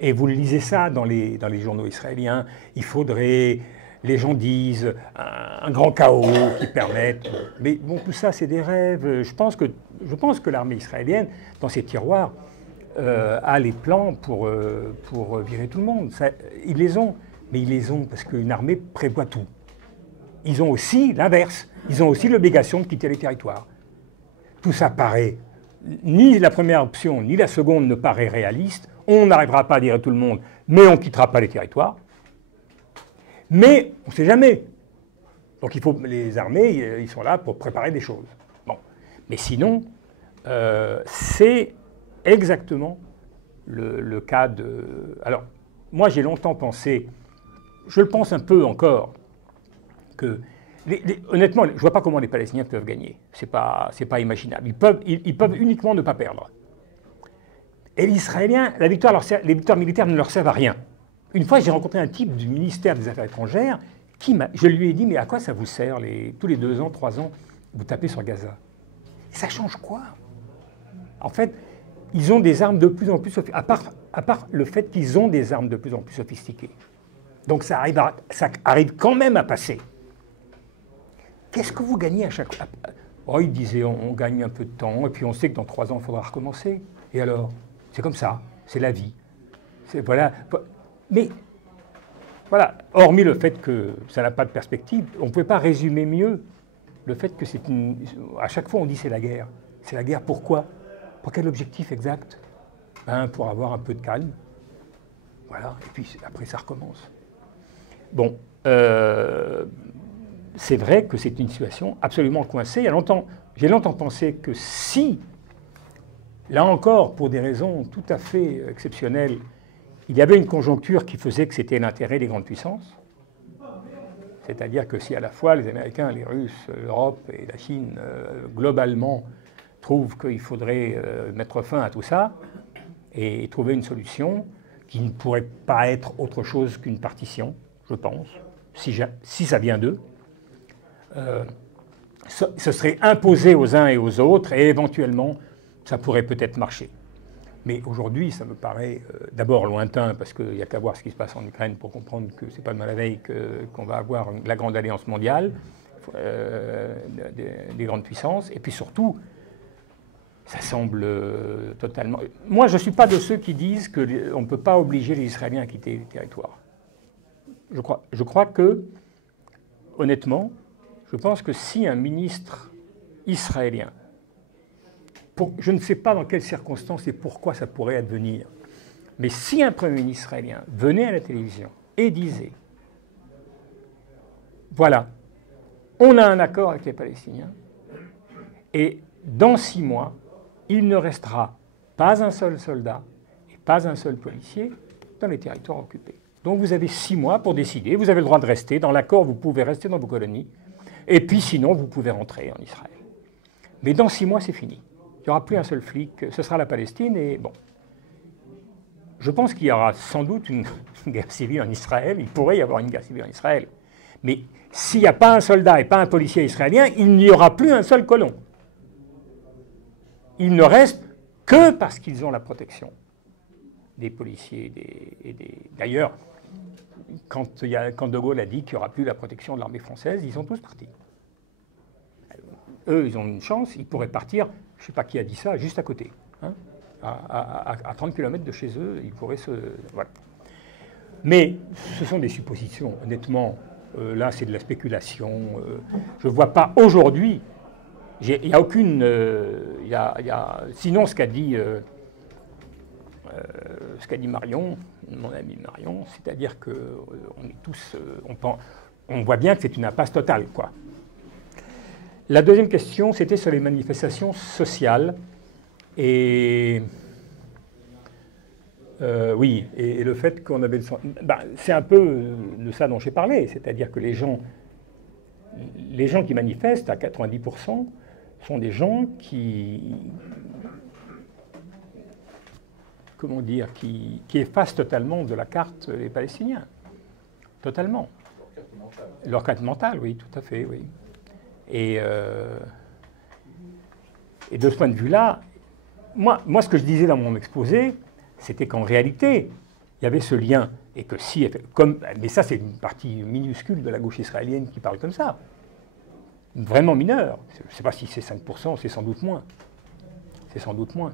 et vous lisez ça dans les journaux israéliens, il faudrait... Les gens disent un grand chaos qui permette... Mais bon, tout ça, c'est des rêves. Je pense que l'armée israélienne, dans ses tiroirs, a les plans pour virer tout le monde. Ça, ils les ont. Mais ils les ont parce qu'une armée prévoit tout. Ils ont aussi l'inverse. Ils ont aussi l'obligation de quitter les territoires. Tout ça paraît... Ni la première option, ni la seconde ne paraît réaliste. On n'arrivera pas à virer tout le monde, mais on ne quittera pas les territoires. Mais on ne sait jamais. Donc il faut, les armées, ils sont là pour préparer des choses. Bon. Mais sinon, c'est exactement le cas de... Alors, moi j'ai longtemps pensé, je le pense un peu encore, que... honnêtement, je ne vois pas comment les Palestiniens peuvent gagner. Ce n'est pas imaginable. Ils peuvent uniquement ne pas perdre. Et les Israéliens, les victoires militaires ne leur servent à rien. Une fois, j'ai rencontré un type du ministère des Affaires étrangères je lui ai dit, mais à quoi ça vous sert, tous les 2 ans, 3 ans, vous tapez sur Gaza? Et ça change quoi? En fait, ils ont des armes de plus en plus sophistiquées, à part le fait qu'ils ont des armes de plus en plus sophistiquées. Donc ça arrive quand même à passer. Qu'est-ce que vous gagnez à chaque fois? Oh, il disait, on gagne un peu de temps, et puis on sait que dans 3 ans, il faudra recommencer. Et alors? C'est comme ça, c'est la vie. Voilà. Mais, voilà, hormis le fait que ça n'a pas de perspective, on ne pouvait pas résumer mieux le fait que c'est une... À chaque fois, on dit c'est la guerre. C'est la guerre, pourquoi? Pour quel objectif exact? Pour avoir un peu de calme. Voilà, et puis après, ça recommence. Bon, c'est vrai que c'est une situation absolument coincée. J'ai longtemps pensé que si, là encore, pour des raisons tout à fait exceptionnelles, il y avait une conjoncture qui faisait que c'était l'intérêt des grandes puissances, c'est-à-dire que si à la fois les Américains, les Russes, l'Europe et la Chine, globalement, trouvent qu'il faudrait mettre fin à tout ça et trouver une solution qui ne pourrait pas être autre chose qu'une partition, je pense, si ça vient d'eux, ce serait imposé aux uns et aux autres et éventuellement, ça pourrait peut-être marcher. Mais aujourd'hui, ça me paraît d'abord lointain, parce qu'il n'y a qu'à voir ce qui se passe en Ukraine pour comprendre que ce n'est pas demain la veille qu'on va avoir la grande alliance mondiale des grandes puissances. Et puis surtout, ça semble totalement... Moi, je ne suis pas de ceux qui disent qu'on ne peut pas obliger les Israéliens à quitter les territoires. Je crois que, honnêtement, je pense que si un ministre israélien, je ne sais pas dans quelles circonstances et pourquoi ça pourrait advenir, mais si un Premier ministre israélien venait à la télévision et disait « Voilà, on a un accord avec les Palestiniens, et dans 6 mois, il ne restera pas un seul soldat et pas un seul policier dans les territoires occupés. Donc vous avez 6 mois pour décider, vous avez le droit de rester, dans l'accord vous pouvez rester dans vos colonies, et puis sinon vous pouvez rentrer en Israël. Mais dans 6 mois c'est fini. » Il n'y aura plus un seul flic, ce sera la Palestine, et bon. Je pense qu'il y aura sans doute une guerre civile en Israël, il pourrait y avoir une guerre civile en Israël. Mais s'il n'y a pas un soldat et pas un policier israélien, il n'y aura plus un seul colon. Il ne reste que parce qu'ils ont la protection des policiers et des... D'ailleurs, quand De Gaulle a dit qu'il n'y aura plus la protection de l'armée française, ils sont tous partis. Eux, ils ont une chance, ils pourraient partir, je ne sais pas qui a dit ça, juste à côté. Hein, à 30 km de chez eux, ils pourraient se... Voilà. Mais ce sont des suppositions, honnêtement. Là, c'est de la spéculation. Je ne vois pas aujourd'hui... Il n'y a aucune... sinon, ce qu'a dit Marion, mon ami Marion, c'est-à-dire qu'on est tous... on voit bien que c'est une impasse totale, quoi. La deuxième question, c'était sur les manifestations sociales. Et... oui, et le fait qu'on avait... c'est un peu de ça dont j'ai parlé, c'est-à-dire que les gens qui manifestent, à 90%, sont des gens qui... Comment dire, qui effacent totalement de la carte les Palestiniens. Totalement. Leur carte mentale, oui, tout à fait, oui. Et de ce point de vue-là, moi, ce que je disais dans mon exposé, c'était qu'en réalité, il y avait ce lien. Et que si... mais ça, c'est une partie minuscule de la gauche israélienne qui parle comme ça. Vraiment mineure. Je ne sais pas si c'est 5%, c'est sans doute moins. C'est sans doute moins.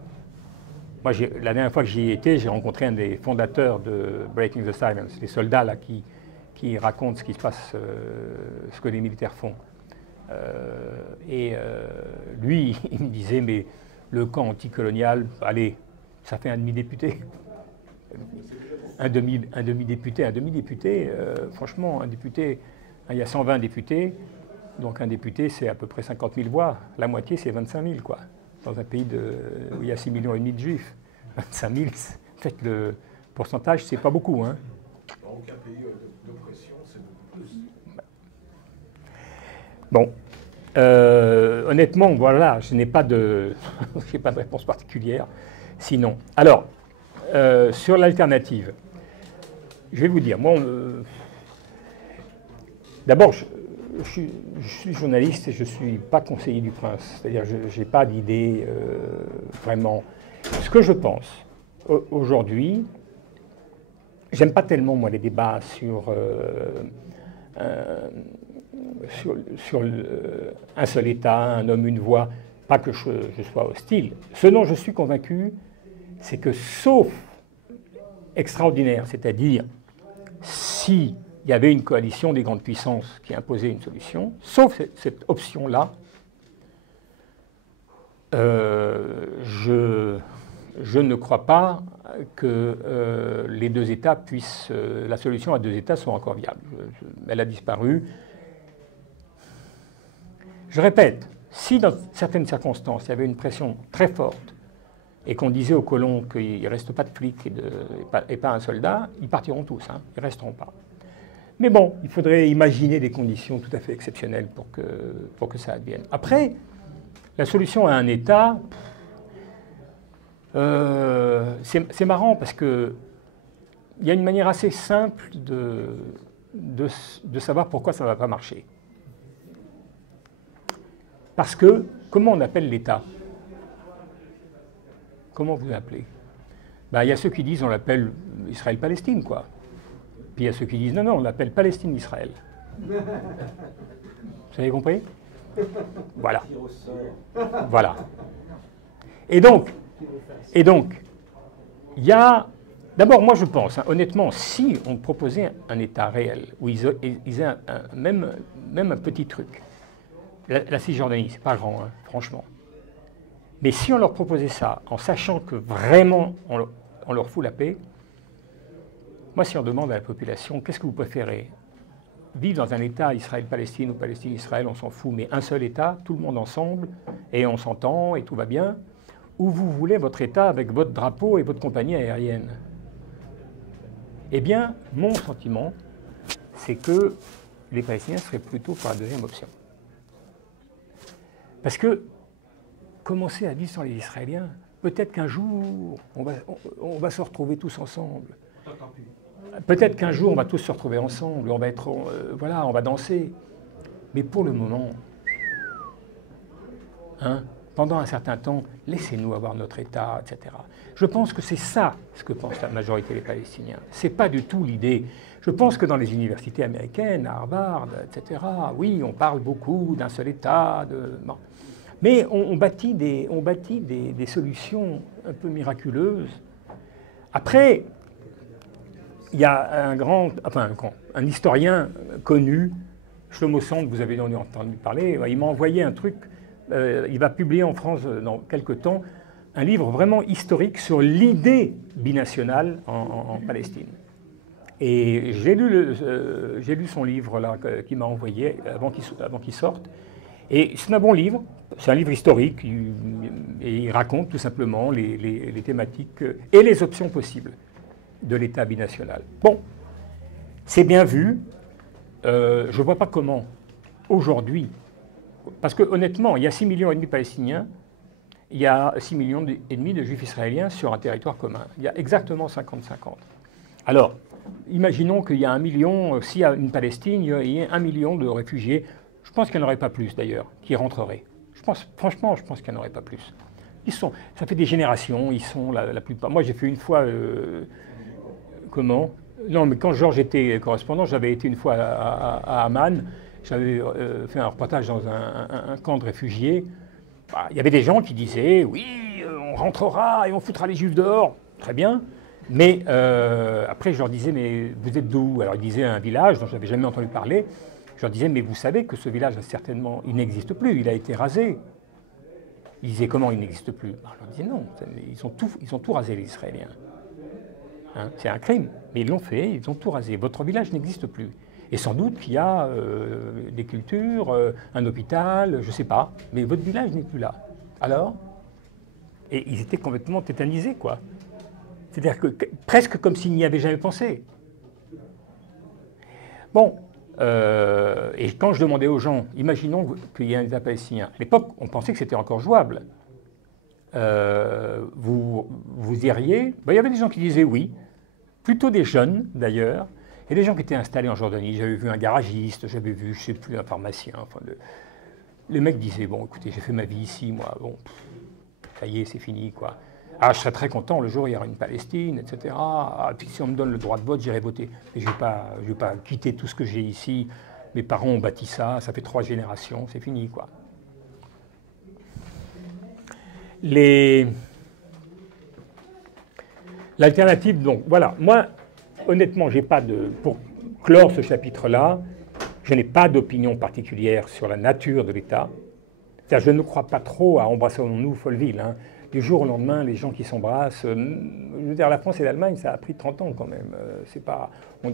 Moi, la dernière fois que j'y étais, j'ai rencontré un des fondateurs de Breaking the Silence, les soldats là, qui racontent ce qui se passe, ce que les militaires font. Lui, il me disait, mais le camp anticolonial, allez, ça fait un demi-député. Un demi-député, franchement, un député, il y a 120 députés, donc un député, c'est à peu près 50 000 voix. La moitié, c'est 25 000, quoi. Dans un pays où il y a 6,5 millions de juifs. 25 000, peut-être le pourcentage, c'est pas beaucoup, hein. Dans aucun pays d'oppression, c'est beaucoup plus. Bon. Honnêtement, voilà, je n'ai pas de réponse particulière. Sinon. Alors, sur l'alternative, je vais vous dire, moi, d'abord, je suis journaliste et je ne suis pas conseiller du prince. C'est-à-dire, je n'ai pas d'idée vraiment. Ce que je pense, aujourd'hui, j'aime pas tellement, moi, les débats sur un seul État, un homme, une voix. Pas que je sois hostile. Ce dont je suis convaincu, c'est que sauf extraordinaire, c'est-à-dire s'il y avait une coalition des grandes puissances qui imposait une solution, sauf cette option-là, je ne crois pas que les deux États puissent... la solution à deux États soit encore viable. Elle a disparu. Je répète, si dans certaines circonstances, il y avait une pression très forte et qu'on disait aux colons qu'il ne reste pas de flics et pas un soldat, ils partiront tous, hein, ils ne resteront pas. Mais bon, il faudrait imaginer des conditions tout à fait exceptionnelles pour que ça advienne. Après, la solution à un État, c'est marrant parce qu'il y a une manière assez simple de savoir pourquoi ça ne va pas marcher. Parce que, comment on appelle l'État? Comment vous l'appelez? Ben, il y a ceux qui disent on l'appelle Israël-Palestine, quoi. Puis il y a ceux qui disent non, on l'appelle Palestine-Israël. Vous avez compris? Voilà. Voilà. Et donc, il y a... D'abord, moi je pense, hein, honnêtement, si on proposait un État réel, où ils aient même un petit truc, la Cisjordanie, c'est pas grand, hein, franchement. Mais si on leur proposait ça, en sachant que vraiment on leur fout la paix, moi si on demande à la population, qu'est-ce que vous préférez? Vivre dans un État Israël-Palestine ou Palestine-Israël, on s'en fout, mais un seul État, tout le monde ensemble, et on s'entend, et tout va bien, ou vous voulez votre État avec votre drapeau et votre compagnie aérienne? Eh bien, mon sentiment, c'est que les Palestiniens seraient plutôt pour la deuxième option. Parce que commencer à vivre sans les Israéliens. Peut-être qu'un jour, on va se retrouver tous ensemble. Peut-être qu'un jour, on va tous se retrouver ensemble, on va être, voilà, on va danser. Mais pour le moment, hein, pendant un certain temps, laissez-nous avoir notre État, etc. Je pense que c'est ça ce que pense la majorité des Palestiniens. Ce n'est pas du tout l'idée. Je pense que dans les universités américaines, à Harvard, etc., oui, on parle beaucoup d'un seul État, bon. Mais on bâtit des solutions un peu miraculeuses. Après, il y a un historien connu, Shlomo Sand, vous avez entendu parler, il m'a envoyé un truc, il va publier en France dans quelques temps un livre vraiment historique sur l'idée binationale en Palestine. Et j'ai lu son livre là qu'il m'a envoyé avant qu'il sorte. Et c'est un bon livre, c'est un livre historique, et il raconte tout simplement les thématiques et les options possibles de l'État binational. Bon, c'est bien vu, je ne vois pas comment, aujourd'hui, parce que honnêtement, il y a 6,5 millions de Palestiniens, il y a 6,5 millions de Juifs israéliens sur un territoire commun. Il y a exactement 50-50. Alors, imaginons qu'il y a 1 million, s'il y a une Palestine, il y a 1 million de réfugiés. Je pense qu'il n'y en aurait pas plus d'ailleurs, qui rentreraient. Franchement, je pense qu'il n'y en aurait pas plus. Ça fait des générations, ils sont la plupart. Moi, j'ai fait une fois, Non, mais quand Georges était correspondant, j'avais été une fois à Amman, j'avais fait un reportage dans un camp de réfugiés. Bah, il y avait des gens qui disaient, oui, on rentrera et on foutra les Juifs dehors. Très bien. Mais après, je leur disais, mais vous êtes d'où? Alors, ils disaient un village dont je n'avais jamais entendu parler. Je leur disais, mais vous savez que ce village, certainement, il n'existe plus, il a été rasé. Ils disaient, comment il n'existe plus? Alors, je leur disais, non, ils ont tout rasé, les Israéliens. Hein, c'est un crime, mais ils l'ont fait, ils ont tout rasé. Votre village n'existe plus. Et sans doute qu'il y a des cultures, un hôpital, je ne sais pas, mais votre village n'est plus là. Alors? Et ils étaient complètement tétanisés, quoi. C'est-à-dire que presque comme s'ils n'y avaient jamais pensé. Bon, et quand je demandais aux gens, imaginons qu'il y a un État palestinien. À l'époque, on pensait que c'était encore jouable. Vous iriez? Ben, il y avait des gens qui disaient oui, plutôt des jeunes d'ailleurs, et des gens qui étaient installés en Jordanie. J'avais vu un garagiste, j'avais vu, je ne sais plus, un pharmacien. Enfin, les mecs disaient, bon, écoutez, j'ai fait ma vie ici, moi, bon, ça y est, c'est fini, quoi. Ah, je serais très content le jour où il y aura une Palestine, etc. Ah, puis si on me donne le droit de vote, j'irai voter. Mais je ne vais pas quitter tout ce que j'ai ici. Mes parents ont bâti ça, ça fait 3 générations, c'est fini, quoi. L'alternative, donc, voilà. Moi, honnêtement, j'ai pas pour clore ce chapitre-là, je n'ai pas d'opinion particulière sur la nature de l'État. C'est-à-dire, je ne crois pas trop à Embrassons-nous, Folleville. Hein. Du jour au lendemain, les gens qui s'embrassent. Je veux dire, la France et l'Allemagne, ça a pris 30 ans quand même.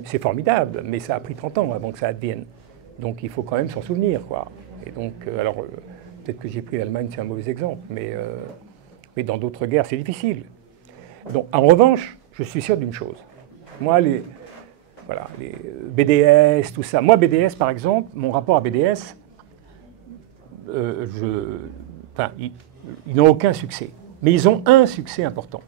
C'est formidable, mais ça a pris 30 ans avant que ça advienne. Donc il faut quand même s'en souvenir, quoi. Et donc, alors, peut-être que j'ai pris l'Allemagne, c'est un mauvais exemple, mais dans d'autres guerres, c'est difficile. Donc, en revanche, je suis sûr d'une chose. Moi, les BDS, tout ça. Moi, BDS, par exemple, mon rapport à BDS, ils n'ont aucun succès. Mais ils ont un succès important.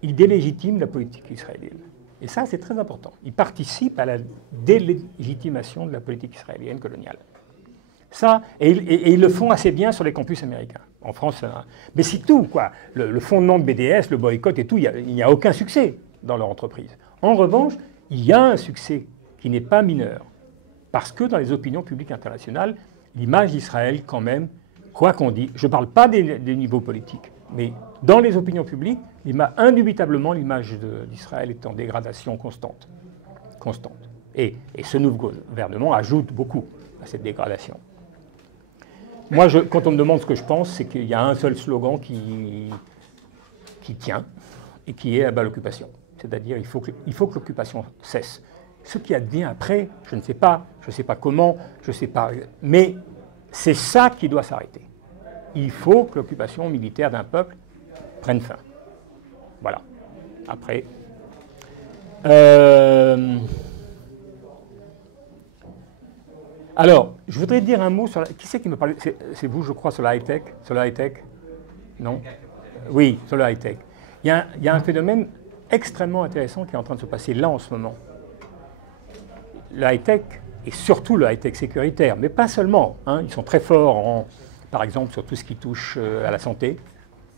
Ils délégitiment la politique israélienne. Et ça, c'est très important. Ils participent à la délégitimation de la politique israélienne coloniale. Ça, et ils le font assez bien sur les campus américains. En France, mais c'est tout, quoi. Le fondement de BDS, le boycott et tout, il n'y a aucun succès dans leur entreprise. En revanche, il y a un succès qui n'est pas mineur. Parce que dans les opinions publiques internationales, l'image d'Israël, quand même, quoi qu'on dise, je ne parle pas des niveaux politiques, mais dans les opinions publiques, indubitablement, l'image d'Israël est en dégradation constante. Et ce nouveau gouvernement ajoute beaucoup à cette dégradation. Moi, quand on me demande ce que je pense, c'est qu'il y a un seul slogan qui tient, et qui est à bas l'occupation. C'est-à-dire il faut que l'occupation cesse. Ce qui advient après, je ne sais pas comment, je ne sais pas, mais c'est ça qui doit s'arrêter. Il faut que l'occupation militaire d'un peuple prenne fin. Voilà. Après. Alors, je voudrais dire un mot sur la... Qui c'est qui me parle? C'est vous, je crois, sur la high-tech? Sur la high-tech? Non? Oui, sur la high-tech. Il y a un phénomène extrêmement intéressant qui est en train de se passer là en ce moment. Le high-tech, et surtout le high-tech sécuritaire, mais pas seulement. Hein, ils sont très forts, par exemple, sur tout ce qui touche à la santé,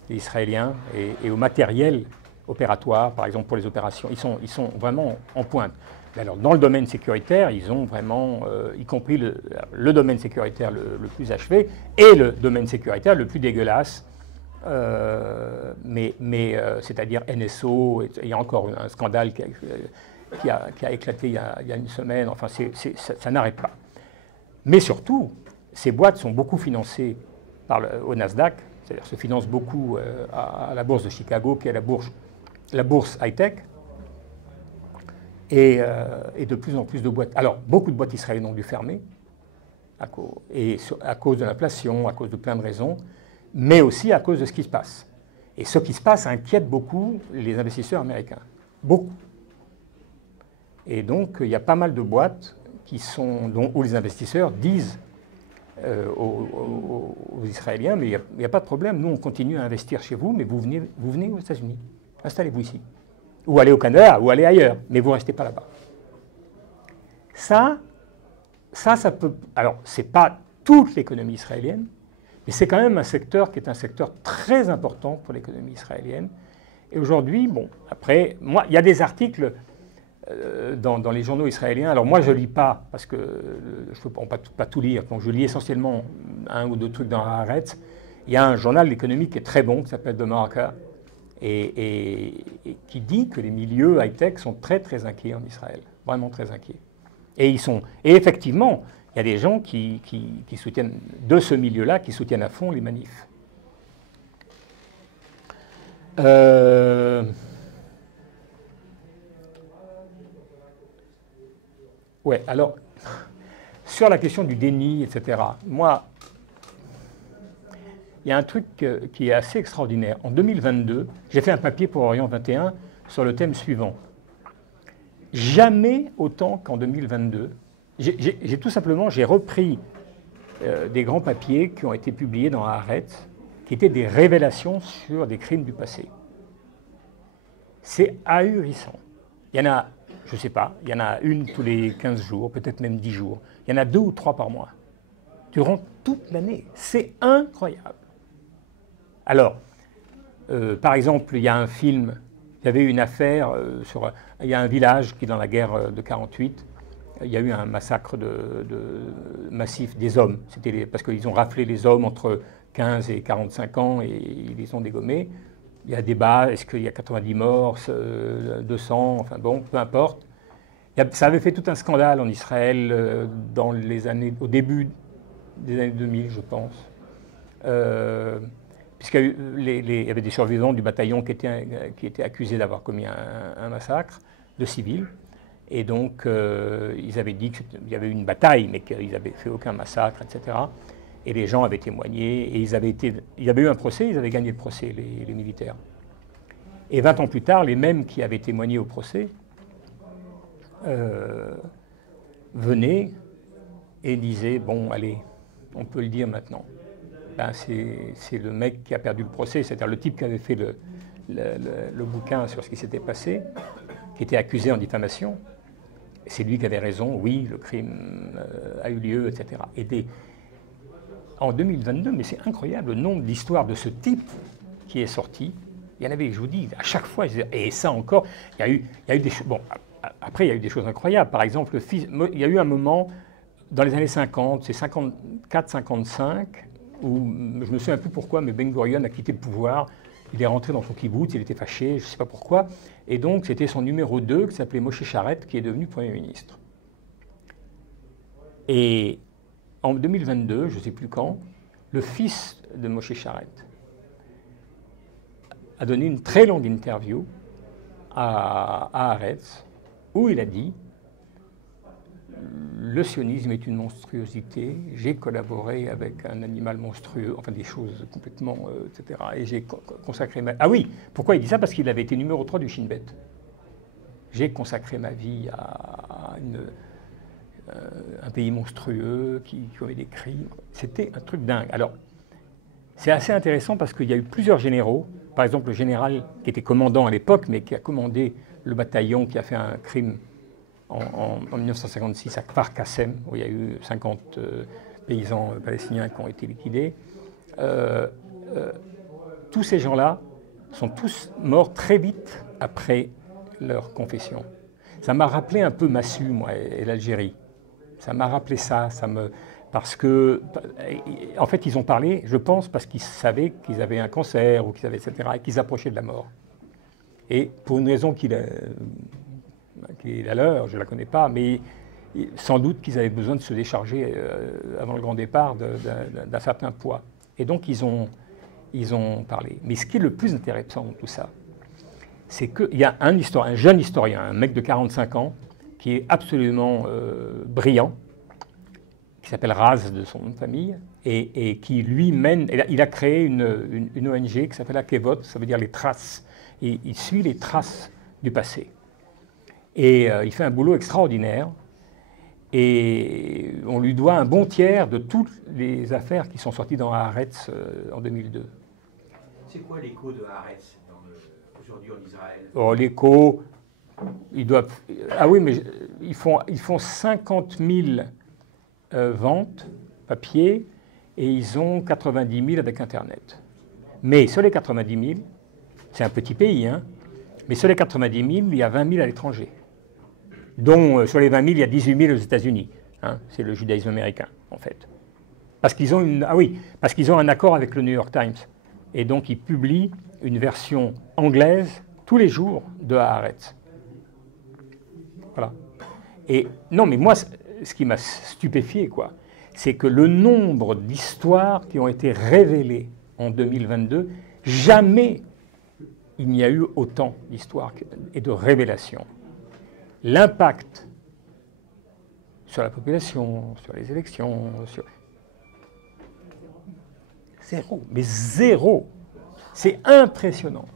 les Israéliens, et au matériel opératoire, par exemple, pour les opérations. Ils sont vraiment en pointe. Alors, dans le domaine sécuritaire, ils ont vraiment, y compris le domaine sécuritaire le plus achevé et le domaine sécuritaire le plus dégueulasse, c'est-à-dire NSO. Il y a encore un scandale qui a éclaté il y a une semaine. Enfin, ça n'arrête pas. Mais surtout, ces boîtes sont beaucoup financées au Nasdaq, c'est-à-dire se financent beaucoup à la bourse de Chicago, qui est la bourse high-tech. Et de plus en plus de boîtes. Alors, beaucoup de boîtes israéliennes ont dû fermer, à cause de l'inflation, à cause de plein de raisons, mais aussi à cause de ce qui se passe. Et ce qui se passe inquiète beaucoup les investisseurs américains. Beaucoup. Et donc, il y a pas mal de boîtes où les investisseurs disent aux Israéliens, mais il n'y a pas de problème, nous on continue à investir chez vous, mais vous venez aux États-Unis, installez-vous ici. Ou aller au Canada, ou aller ailleurs, mais vous ne restez pas là-bas. Ça peut... Alors, ce n'est pas toute l'économie israélienne, mais c'est quand même un secteur qui est un secteur très important pour l'économie israélienne. Et aujourd'hui, bon, après, moi, il y a des articles dans les journaux israéliens. Alors moi, je ne lis pas, parce que je ne peux pas tout lire, donc je lis essentiellement un ou deux trucs dans Haaretz. Il y a un journal économique qui est très bon, qui s'appelle The Marker, et qui dit que les milieux high-tech sont très très inquiets en Israël, vraiment très inquiets. Et effectivement, il y a des gens qui soutiennent, de ce milieu-là, qui soutiennent à fond les manifs. Ouais, alors, sur la question du déni, etc., moi, il y a un truc qui est assez extraordinaire. En 2022, j'ai fait un papier pour Orient 21 sur le thème suivant. Jamais autant qu'en 2022, j'ai tout simplement repris des grands papiers qui ont été publiés dans Haaretz, qui étaient des révélations sur des crimes du passé. C'est ahurissant. Il y en a, je ne sais pas, il y en a une tous les 15 jours, peut-être même 10 jours. Il y en a 2 ou 3 par mois, durant toute l'année. C'est incroyable. Alors, par exemple, il y a un film, il y avait une affaire il y a un village qui, dans la guerre de 48, il y a eu un massacre massif des hommes. Parce qu'ils ont raflé les hommes entre 15 et 45 ans et ils les ont dégommés. Il y a débat, est-ce qu'il y a 90 morts, 200, enfin bon, peu importe. Ça avait fait tout un scandale en Israël au début des années 2000, je pense. Puisqu'il y avait des survivants du bataillon qui étaient accusés d'avoir commis un massacre de civils. Et donc, ils avaient dit qu'il y avait eu une bataille, mais qu'ils n'avaient fait aucun massacre, etc. Et les gens avaient témoigné, et il y avait eu un procès, ils avaient gagné le procès, les militaires. Et 20 ans plus tard, les mêmes qui avaient témoigné au procès venaient et disaient, bon, allez, on peut le dire maintenant. Ben, c'est le mec qui a perdu le procès, c'est-à-dire le type qui avait fait le bouquin sur ce qui s'était passé, qui était accusé en diffamation. C'est lui qui avait raison, oui, le crime a eu lieu, etc. En 2022, mais c'est incroyable, le nombre d'histoires de ce type qui est sorti. Il y en avait, je vous dis, à chaque fois, et ça encore, il y a eu des choses. Bon, après, il y a eu des choses incroyables. Par exemple, il y a eu un moment, dans les années 50, c'est 54-55, où je me souviens plus pourquoi, mais Ben Gurion a quitté le pouvoir. Il est rentré dans son kibbutz, il était fâché, je ne sais pas pourquoi. Et donc, c'était son numéro 2, qui s'appelait Moshe Charet, qui est devenu Premier ministre. Et en 2022, je ne sais plus quand, le fils de Moshe Charet a donné une très longue interview à Haaretz, où il a dit « Le sionisme est une monstruosité, j'ai collaboré avec un animal monstrueux, enfin des choses complètement, etc. Et j'ai consacré ma... » Ah oui, pourquoi il dit ça? Parce qu'il avait été numéro 3 du Shin Bet. J'ai consacré ma vie un pays monstrueux qui commet des crimes. C'était un truc dingue. Alors, c'est assez intéressant parce qu'il y a eu plusieurs généraux. Par exemple, le général qui était commandant à l'époque, mais qui a commandé le bataillon qui a fait un crime en 1956 à Kfar Qassem, où il y a eu 50 paysans palestiniens qui ont été liquidés. Tous ces gens-là sont tous morts très vite après leur confession. Ça m'a rappelé un peu Massu, moi, et l'Algérie. Ça m'a rappelé ça, parce que, en fait, ils ont parlé, je pense, parce qu'ils savaient qu'ils avaient un cancer, ou qu'ils avaient, etc., et qu'ils approchaient de la mort. Et pour une raison qui est la leur, je ne la connais pas, mais sans doute qu'ils avaient besoin de se décharger avant le grand départ d'un certain poids. Et donc, ils ont parlé. Mais ce qui est le plus intéressant dans tout ça, c'est qu'il y a un jeune historien, un mec de 45 ans, qui est absolument brillant, qui s'appelle Raz de son nom de famille, et qui lui mène, il a créé une ONG qui s'appelle Akevot, ça veut dire les traces, et il suit les traces du passé. Et il fait un boulot extraordinaire, et on lui doit un bon tiers de toutes les affaires qui sont sorties dans Haaretz en 2002. C'est quoi l'écho de Haaretz aujourd'hui en Israël? Oh, l'écho, ils doivent... Ah oui, mais ils font 50 000 ventes papier et ils ont 90 000 avec Internet. Mais sur les 90 000, c'est un petit pays, hein, mais sur les 90 000, il y a 20 000 à l'étranger. Dont sur les 20 000, il y a 18 000 aux États-Unis. Hein, c'est le judaïsme américain, en fait. Parce qu'ils ont parce qu'ils ont un accord avec le New York Times. Et donc, ils publient une version anglaise tous les jours de Haaretz. Voilà. Et non, mais moi, ce qui m'a stupéfié, quoi, c'est que le nombre d'histoires qui ont été révélées en 2022, jamais il n'y a eu autant d'histoires et de révélations. L'impact sur la population, sur les élections, zéro, mais zéro. C'est impressionnant.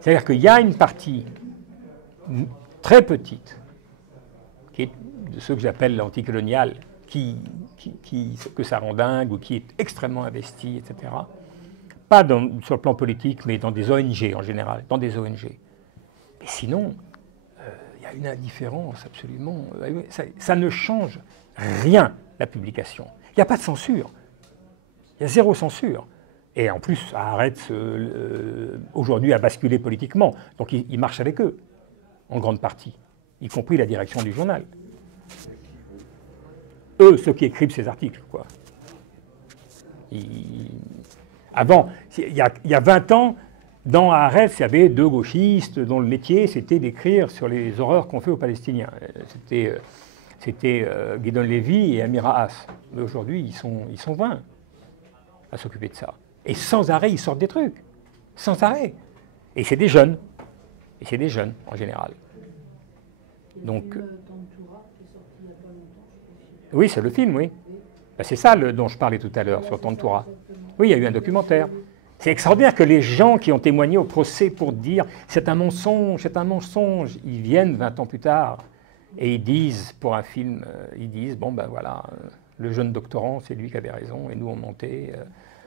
C'est-à-dire qu'il y a une partie très petite, qui est de ceux que j'appelle l'anticolonial, que ça rend dingue ou qui est extrêmement investi, etc. Pas sur le plan politique, mais dans des ONG en général, dans des ONG. Mais sinon, il y a une indifférence absolument... Ça ne change rien, la publication. Il n'y a pas de censure. Il y a zéro censure. Et en plus, Haaretz, aujourd'hui, a basculé politiquement. Donc, il marche avec eux, en grande partie, y compris la direction du journal. Eux, ceux qui écrivent ces articles, quoi. Avant, il y a 20 ans, dans Haaretz, il y avait deux gauchistes dont le métier, c'était d'écrire sur les horreurs qu'on fait aux Palestiniens. C'était Gideon Levy et Amir Haas. Mais aujourd'hui, ils sont 20 à s'occuper de ça. Et sans arrêt, ils sortent des trucs. Sans arrêt. Et c'est des jeunes. Et c'est des jeunes, en général. Donc... Oui, c'est le film, oui. Ben, c'est ça dont je parlais tout à l'heure, sur Tantoura. Oui, il y a eu un documentaire. C'est extraordinaire que les gens qui ont témoigné au procès pour dire « c'est un mensonge, ils viennent 20 ans plus tard et ils disent, pour un film, ils disent « bon ben voilà, le jeune doctorant, c'est lui qui avait raison et nous on montait,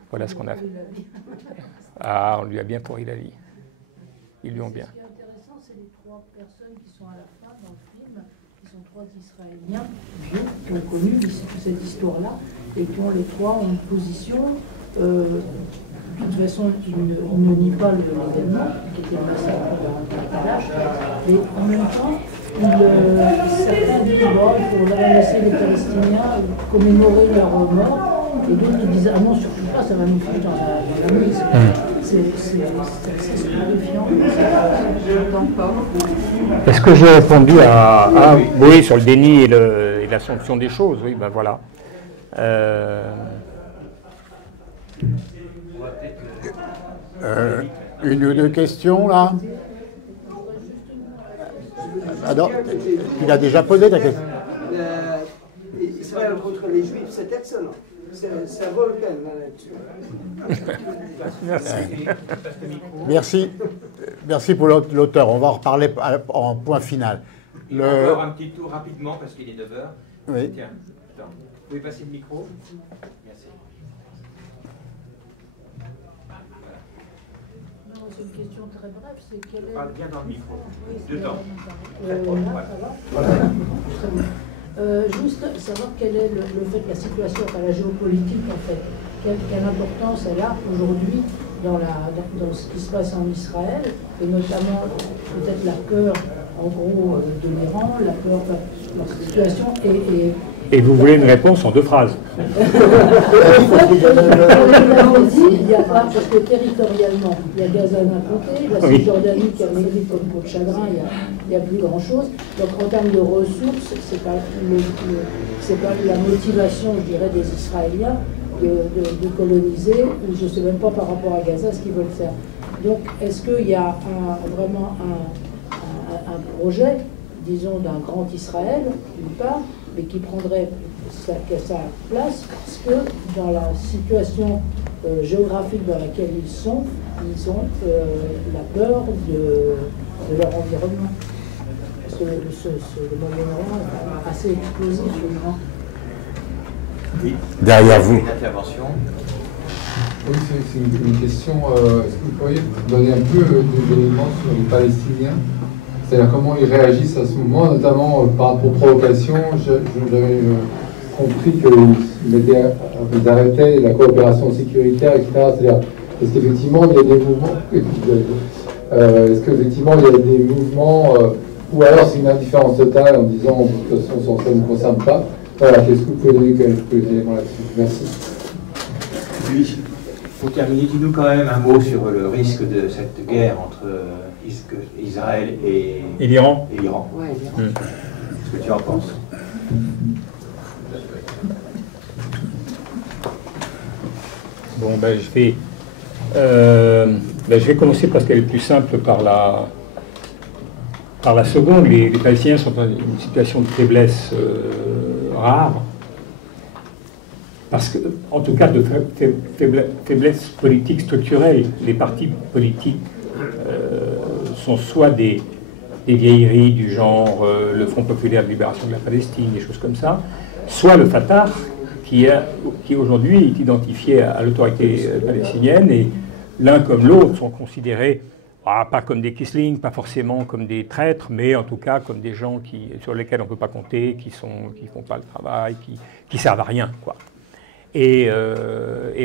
voilà ce qu'on a fait. » Ah, on lui a bien pourri la vie. Ils lui ont bien. Ce qui est intéressant, c'est les trois personnes qui sont à la fin dans le film, qui sont trois Israéliens vieux, qui ont connu cette histoire-là et qui ont les trois en position... de toute façon, ils ne nient pas l'événement, qui était le massacre de Kalash, mais en même temps, certains disent bon, il faut laisser les Palestiniens commémorer leur mort, et d'autres ils disent ah non, surtout pas, ça va nous foutre dans la mise. C'est assez stupéfiant. Est-ce que j'ai répondu à oui, sur le déni et l'assomption des choses? Oui, ben voilà. Une ou deux questions, là. Ah non, tu l'as déjà posé ta question. Israël contre les Juifs, c'est excellent. Ça vaut le peine là-dessus. Merci. Merci pour l'auteur. On va en reparler en point final. Encore un petit tour rapidement parce qu'il est 9 h. Oui. Tiens, attends. Vous pouvez passer le micro? Merci. Non, c'est une question très brève. C'est quel est... Parle bien dans le micro. Oui, Deux temps. Là, ça va. Voilà. Très bien. Juste savoir quel est le fait que la situation, enfin, la géopolitique en fait, quelle importance elle a aujourd'hui dans ce qui se passe en Israël, et notamment peut-être la peur en gros de l'Iran, la peur de leur situation Et vous voulez une réponse en 2 phrases? En fait, il y a pas, parce que territorialement, il y a Gaza d'un côté, la Cisjordanie qui a mérité comme peau de chagrin, il n'y a plus grand-chose. Donc en termes de ressources, c'est pas la motivation, je dirais, des Israéliens de coloniser, ou je ne sais même pas par rapport à Gaza ce qu'ils veulent faire. Donc est-ce qu'il y a vraiment un projet, disons, d'un grand Israël, d'une part, mais qui prendrait sa place parce que dans la situation géographique dans laquelle ils ont la peur de leur environnement. Parce que le Moyen-Orient est assez explosif. Oui. Derrière vous. Une intervention. Oui, c'est une question. Est-ce que vous pourriez donner un peu d'éléments sur les Palestiniens? C'est-à-dire comment ils réagissent à ce moment, notamment par rapport aux provocations. J'avais compris qu'ils arrêtaient la coopération sécuritaire, etc. C'est-à-dire, est-ce qu'effectivement il y a des mouvements des mouvements ou alors c'est une indifférence totale en disant de toute façon ça ne nous concerne pas? Voilà, qu'est-ce que vous pouvez donner quelques éléments là-dessus? Merci. Oui. Pour terminer, dis-nous quand même un mot sur le risque de cette guerre entre Israël et l'Iran. Ouais, Qu'est-ce que tu en penses? Bon, je vais commencer parce qu'elle est plus simple par la seconde. Les Palestiniens sont dans une situation de faiblesse rare. Parce que, en tout cas, de faiblesse politique structurelle. Les partis politiques sont soit des vieilleries du genre le Front populaire de libération de la Palestine, des choses comme ça, soit le Fatah, qui aujourd'hui est identifié à l'autorité palestinienne, et l'un comme l'autre sont considérés, pas comme des Kisling, pas forcément comme des traîtres, mais en tout cas comme des gens sur lesquels on ne peut pas compter, qui ne font pas le travail, qui servent à rien, quoi. Et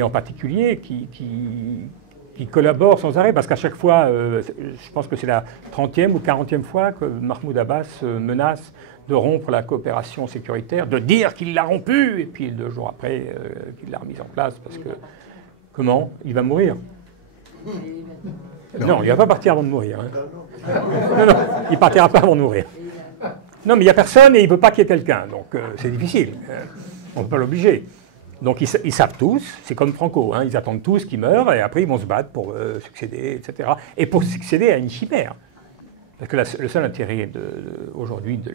en particulier qui collaborent sans arrêt, parce qu'à chaque fois, je pense que c'est la 30e ou 40e fois que Mahmoud Abbas menace de rompre la coopération sécuritaire, de dire qu'il l'a rompue, et puis 2 jours après, qu'il l'a remise en place, parce que, comment? Il va mourir. Non, il ne va pas partir avant de mourir. Hein. Non, il ne partira pas avant de mourir. Non, mais il n'y a personne et il ne veut pas qu'il y ait quelqu'un, donc c'est difficile. On ne peut pas l'obliger. Donc ils savent tous, c'est comme Franco, hein, ils attendent tous qu'il meure et après ils vont se battre pour succéder, etc. Et pour succéder à une chimère. Parce que le seul intérêt aujourd'hui de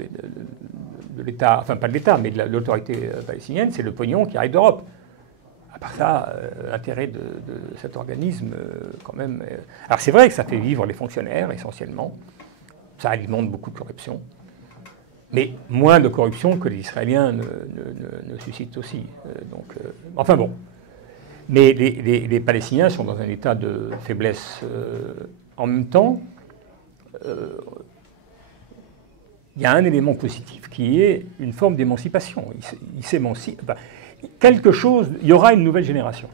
l'État, enfin pas de l'État, mais de l'autorité palestinienne, c'est le pognon qui arrive d'Europe. À part ça, l'intérêt de cet organisme, quand même... Alors c'est vrai que ça fait vivre les fonctionnaires, essentiellement. Ça alimente beaucoup de corruption. Mais moins de corruption que les Israéliens ne suscitent aussi. Enfin bon. Mais les Palestiniens sont dans un état de faiblesse. En même temps, il y a un élément positif qui est une forme d'émancipation. Ils s'émancipent. Enfin, quelque chose, il y aura une nouvelle génération.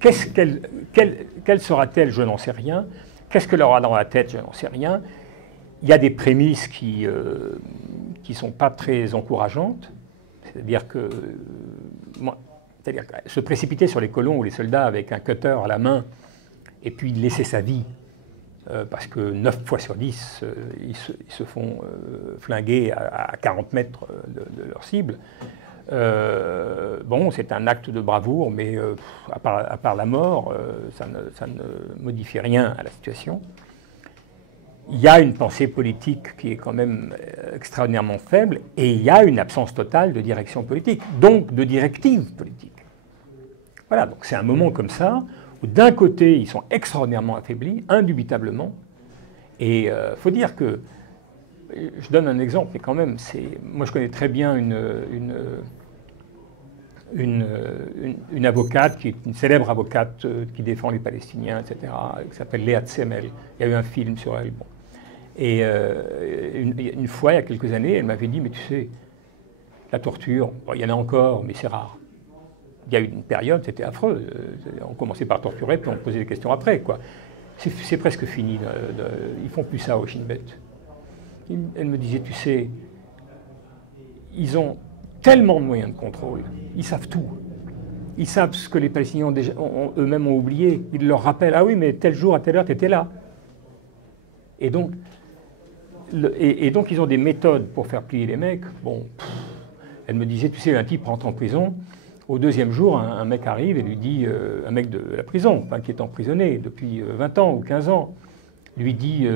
Quelle sera-t-elle? Je n'en sais rien. Qu'est-ce qu'elle aura dans la tête? Je n'en sais rien. Il y a des prémices qui ne sont pas très encourageantes. C'est-à-dire que se précipiter sur les colons ou les soldats avec un cutter à la main et puis laisser sa vie, parce que 9 fois sur 10, ils se font flinguer à 40 mètres de leur cible. Bon, c'est un acte de bravoure, mais à part la mort, ça ne modifie rien à la situation. Il y a une pensée politique qui est quand même extraordinairement faible, et il y a une absence totale de direction politique, donc de directive politique. Voilà, donc c'est un moment comme ça, où d'un côté, ils sont extraordinairement affaiblis, indubitablement, et il faut dire que je donne un exemple, mais quand même, moi je connais très bien une avocate, qui est une célèbre avocate qui défend les Palestiniens, etc., qui s'appelle Léa Tsemel. Il y a eu un film sur elle. Bon. Et une fois, il y a quelques années, elle m'avait dit, mais tu sais, la torture, bon, il y en a encore, mais c'est rare. Il y a eu une période, c'était affreux. On commençait par torturer, puis on posait des questions après, quoi. C'est presque fini. Ils font plus ça au Shin Bet. Elle me disait, tu sais, ils ont tellement de moyens de contrôle. Ils savent tout. Ils savent ce que les Palestiniens eux-mêmes ont oublié. Ils leur rappellent, ah oui, mais tel jour, à telle heure, tu étais là. Et donc, ils ont des méthodes pour faire plier les mecs. Bon, elle me disait, tu sais, un type rentre en prison. Au deuxième jour, un mec arrive et lui dit, un mec de la prison, enfin, qui est emprisonné depuis 20 ans ou 15 ans, lui dit,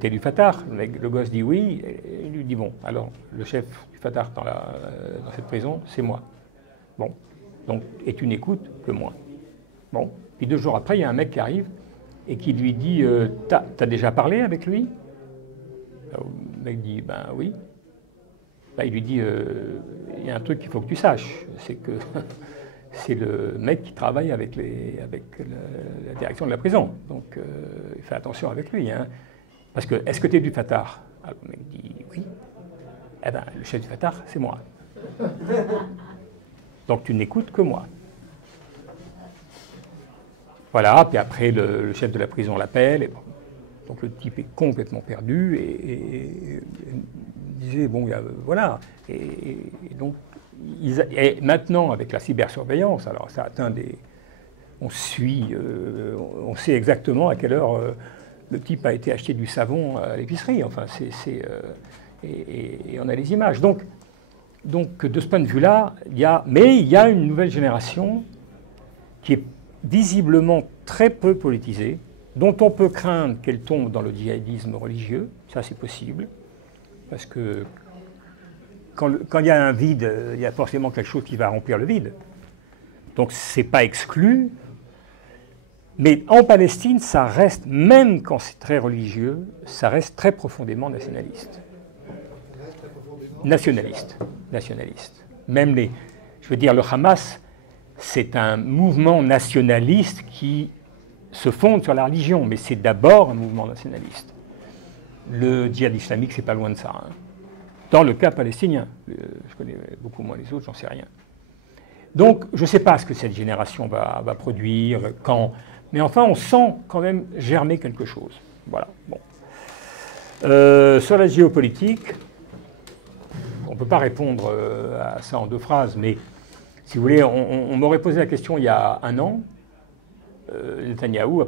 t'es du Fatah? Le gosse dit oui, et il lui dit, bon, alors, le chef du Fatah dans cette prison, c'est moi. Bon, donc, et tu n'écoutes que moi. Bon, puis 2 jours après, il y a un mec qui arrive et qui lui dit, t'as déjà parlé avec lui? Le mec dit, ben oui. Là, il lui dit, il y a un truc qu'il faut que tu saches, c'est que c'est le mec qui travaille avec la direction de la prison. Donc, il fait attention avec lui. Hein. Parce que, est-ce que tu es du Fatah? Alors, le mec dit, oui. Eh bien, le chef du Fatah, c'est moi. Donc, tu n'écoutes que moi. Voilà, puis après, le chef de la prison l'appelle. Bon. Donc, le type est complètement perdu et disait, bon, voilà. Et donc, et maintenant, avec la cybersurveillance, alors ça atteint des... On suit, on sait exactement à quelle heure le type a été acheter du savon à l'épicerie. Enfin, et on a les images. Donc, de ce point de vue-là, il y a une nouvelle génération qui est visiblement très peu politisée, dont on peut craindre qu'elle tombe dans le djihadisme religieux. Ça, c'est possible. Parce que quand il y a un vide, il y a forcément quelque chose qui va remplir le vide. Donc, ce n'est pas exclu. Mais en Palestine, ça reste, même quand c'est très religieux, ça reste très profondément nationaliste. Nationaliste. Même je veux dire, le Hamas, c'est un mouvement nationaliste qui se fonde sur la religion, mais c'est d'abord un mouvement nationaliste. Le djihad islamique, c'est pas loin de ça. Hein. Dans le cas palestinien, je connais beaucoup moins les autres, j'en sais rien. Donc, je ne sais pas ce que cette génération va produire, quand, mais enfin, on sent quand même germer quelque chose. Voilà. Bon. Sur la géopolitique, on ne peut pas répondre à ça en 2 phrases, mais si vous voulez, on m'aurait posé la question il y a 1 an. Netanyahou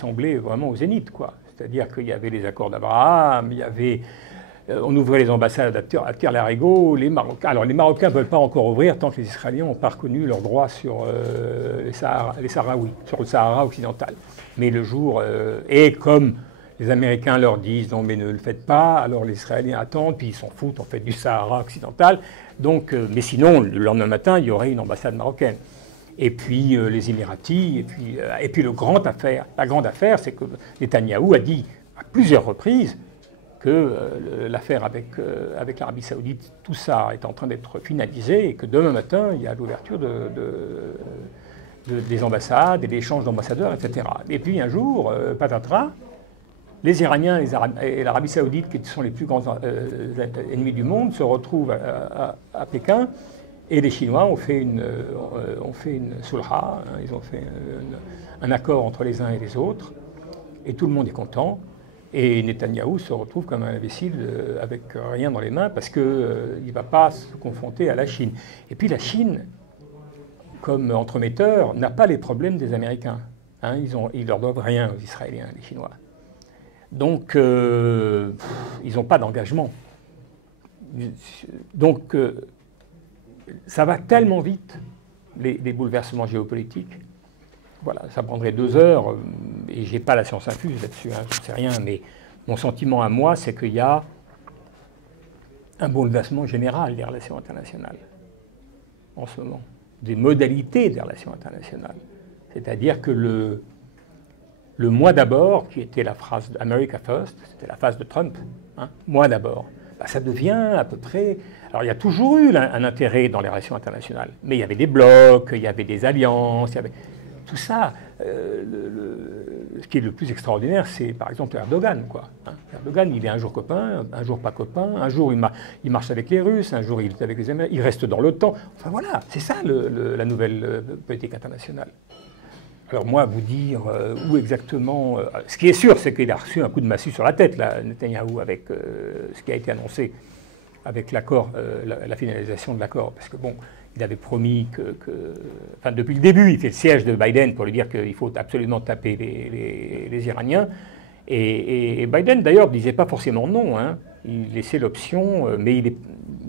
semblait vraiment au zénith, quoi. C'est-à-dire qu'il y avait les accords d'Abraham, on ouvrait les ambassades à Tire-Larigot, les Marocains. Alors les Marocains ne veulent pas encore ouvrir tant que les Israéliens n'ont pas reconnu leurs droits sur les Sahraouis, sur le Sahara occidental. Mais le jour, et comme les Américains leur disent non mais ne le faites pas, alors les Israéliens attendent, puis ils s'en foutent en fait du Sahara occidental. Donc, mais sinon, le lendemain matin, il y aurait une ambassade marocaine. Et puis les Émiratis, et puis la grande affaire, c'est que Netanyahou a dit à plusieurs reprises que l'affaire avec l'Arabie Saoudite, tout ça est en train d'être finalisé et que demain matin, il y a l'ouverture des ambassades et l'échange d'ambassadeurs, etc. Et puis un jour, patatras, les Iraniens et l'Arabie Saoudite, qui sont les plus grands ennemis du monde, se retrouvent à Pékin. Et les Chinois ont fait une sulha, hein, ils ont fait un accord entre les uns et les autres, et tout le monde est content. Et Netanyahou se retrouve comme un imbécile avec rien dans les mains parce qu'il ne va pas se confronter à la Chine. Et puis la Chine, comme entremetteur, n'a pas les problèmes des Américains. Hein, ils leur doivent rien aux Israéliens, les Chinois. Donc, ils n'ont pas d'engagement. Donc, ça va tellement vite, les bouleversements géopolitiques. Voilà, ça prendrait 2 heures, et je n'ai pas la science infuse là-dessus, hein, je ne sais rien, mais mon sentiment à moi, c'est qu'il y a un bouleversement général des relations internationales, en ce moment, des modalités des relations internationales. C'est-à-dire que le moi d'abord, qui était la phrase America First, c'était la phrase de Trump, hein, moi d'abord, bah, ça devient à peu près... Alors il y a toujours eu un intérêt dans les relations internationales, mais il y avait des blocs, il y avait des alliances, il y avait... Tout ça, ce qui est le plus extraordinaire, c'est par exemple Erdogan, quoi. Hein. Erdogan, il est un jour copain, un jour pas copain, un jour il marche avec les Russes, un jour il est avec les Américains, il reste dans l'OTAN. Enfin voilà, c'est ça la nouvelle politique internationale. Alors moi, vous dire où exactement... ce qui est sûr, c'est qu'il a reçu un coup de massue sur la tête, là, Netanyahou, avec ce qui a été annoncé avec l'accord, la finalisation de l'accord. Parce que bon, il avait promis enfin, depuis le début, il fait le siège de Biden pour lui dire qu'il faut absolument taper les Iraniens. Et Biden, d'ailleurs, ne disait pas forcément non. Hein. Il laissait l'option, mais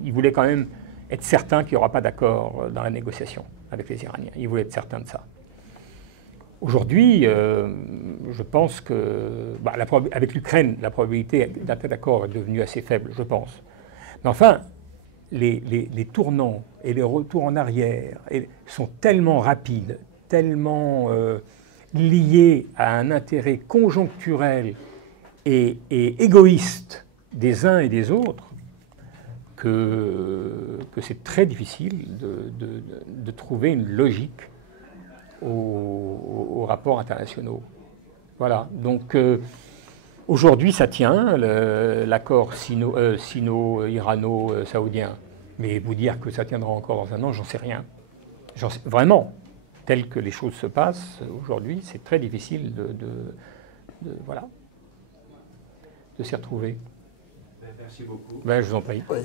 il voulait quand même être certain qu'il n'y aura pas d'accord dans la négociation avec les Iraniens. Il voulait être certain de ça. Aujourd'hui, je pense que, bah, avec l'Ukraine, la probabilité d'un tel accord est devenue assez faible, je pense. Mais enfin, les tournants et les retours en arrière sont tellement rapides, tellement liés à un intérêt conjoncturel et égoïste des uns et des autres, que c'est très difficile de trouver une logique aux rapports internationaux. Voilà, donc aujourd'hui ça tient, l'accord sino-irano-saoudien, mais vous dire que ça tiendra encore dans un an, j'en sais rien. Vraiment, tel que les choses se passent aujourd'hui, c'est très difficile voilà, de s'y retrouver. Merci beaucoup. Ben, je vous en prie. Oui.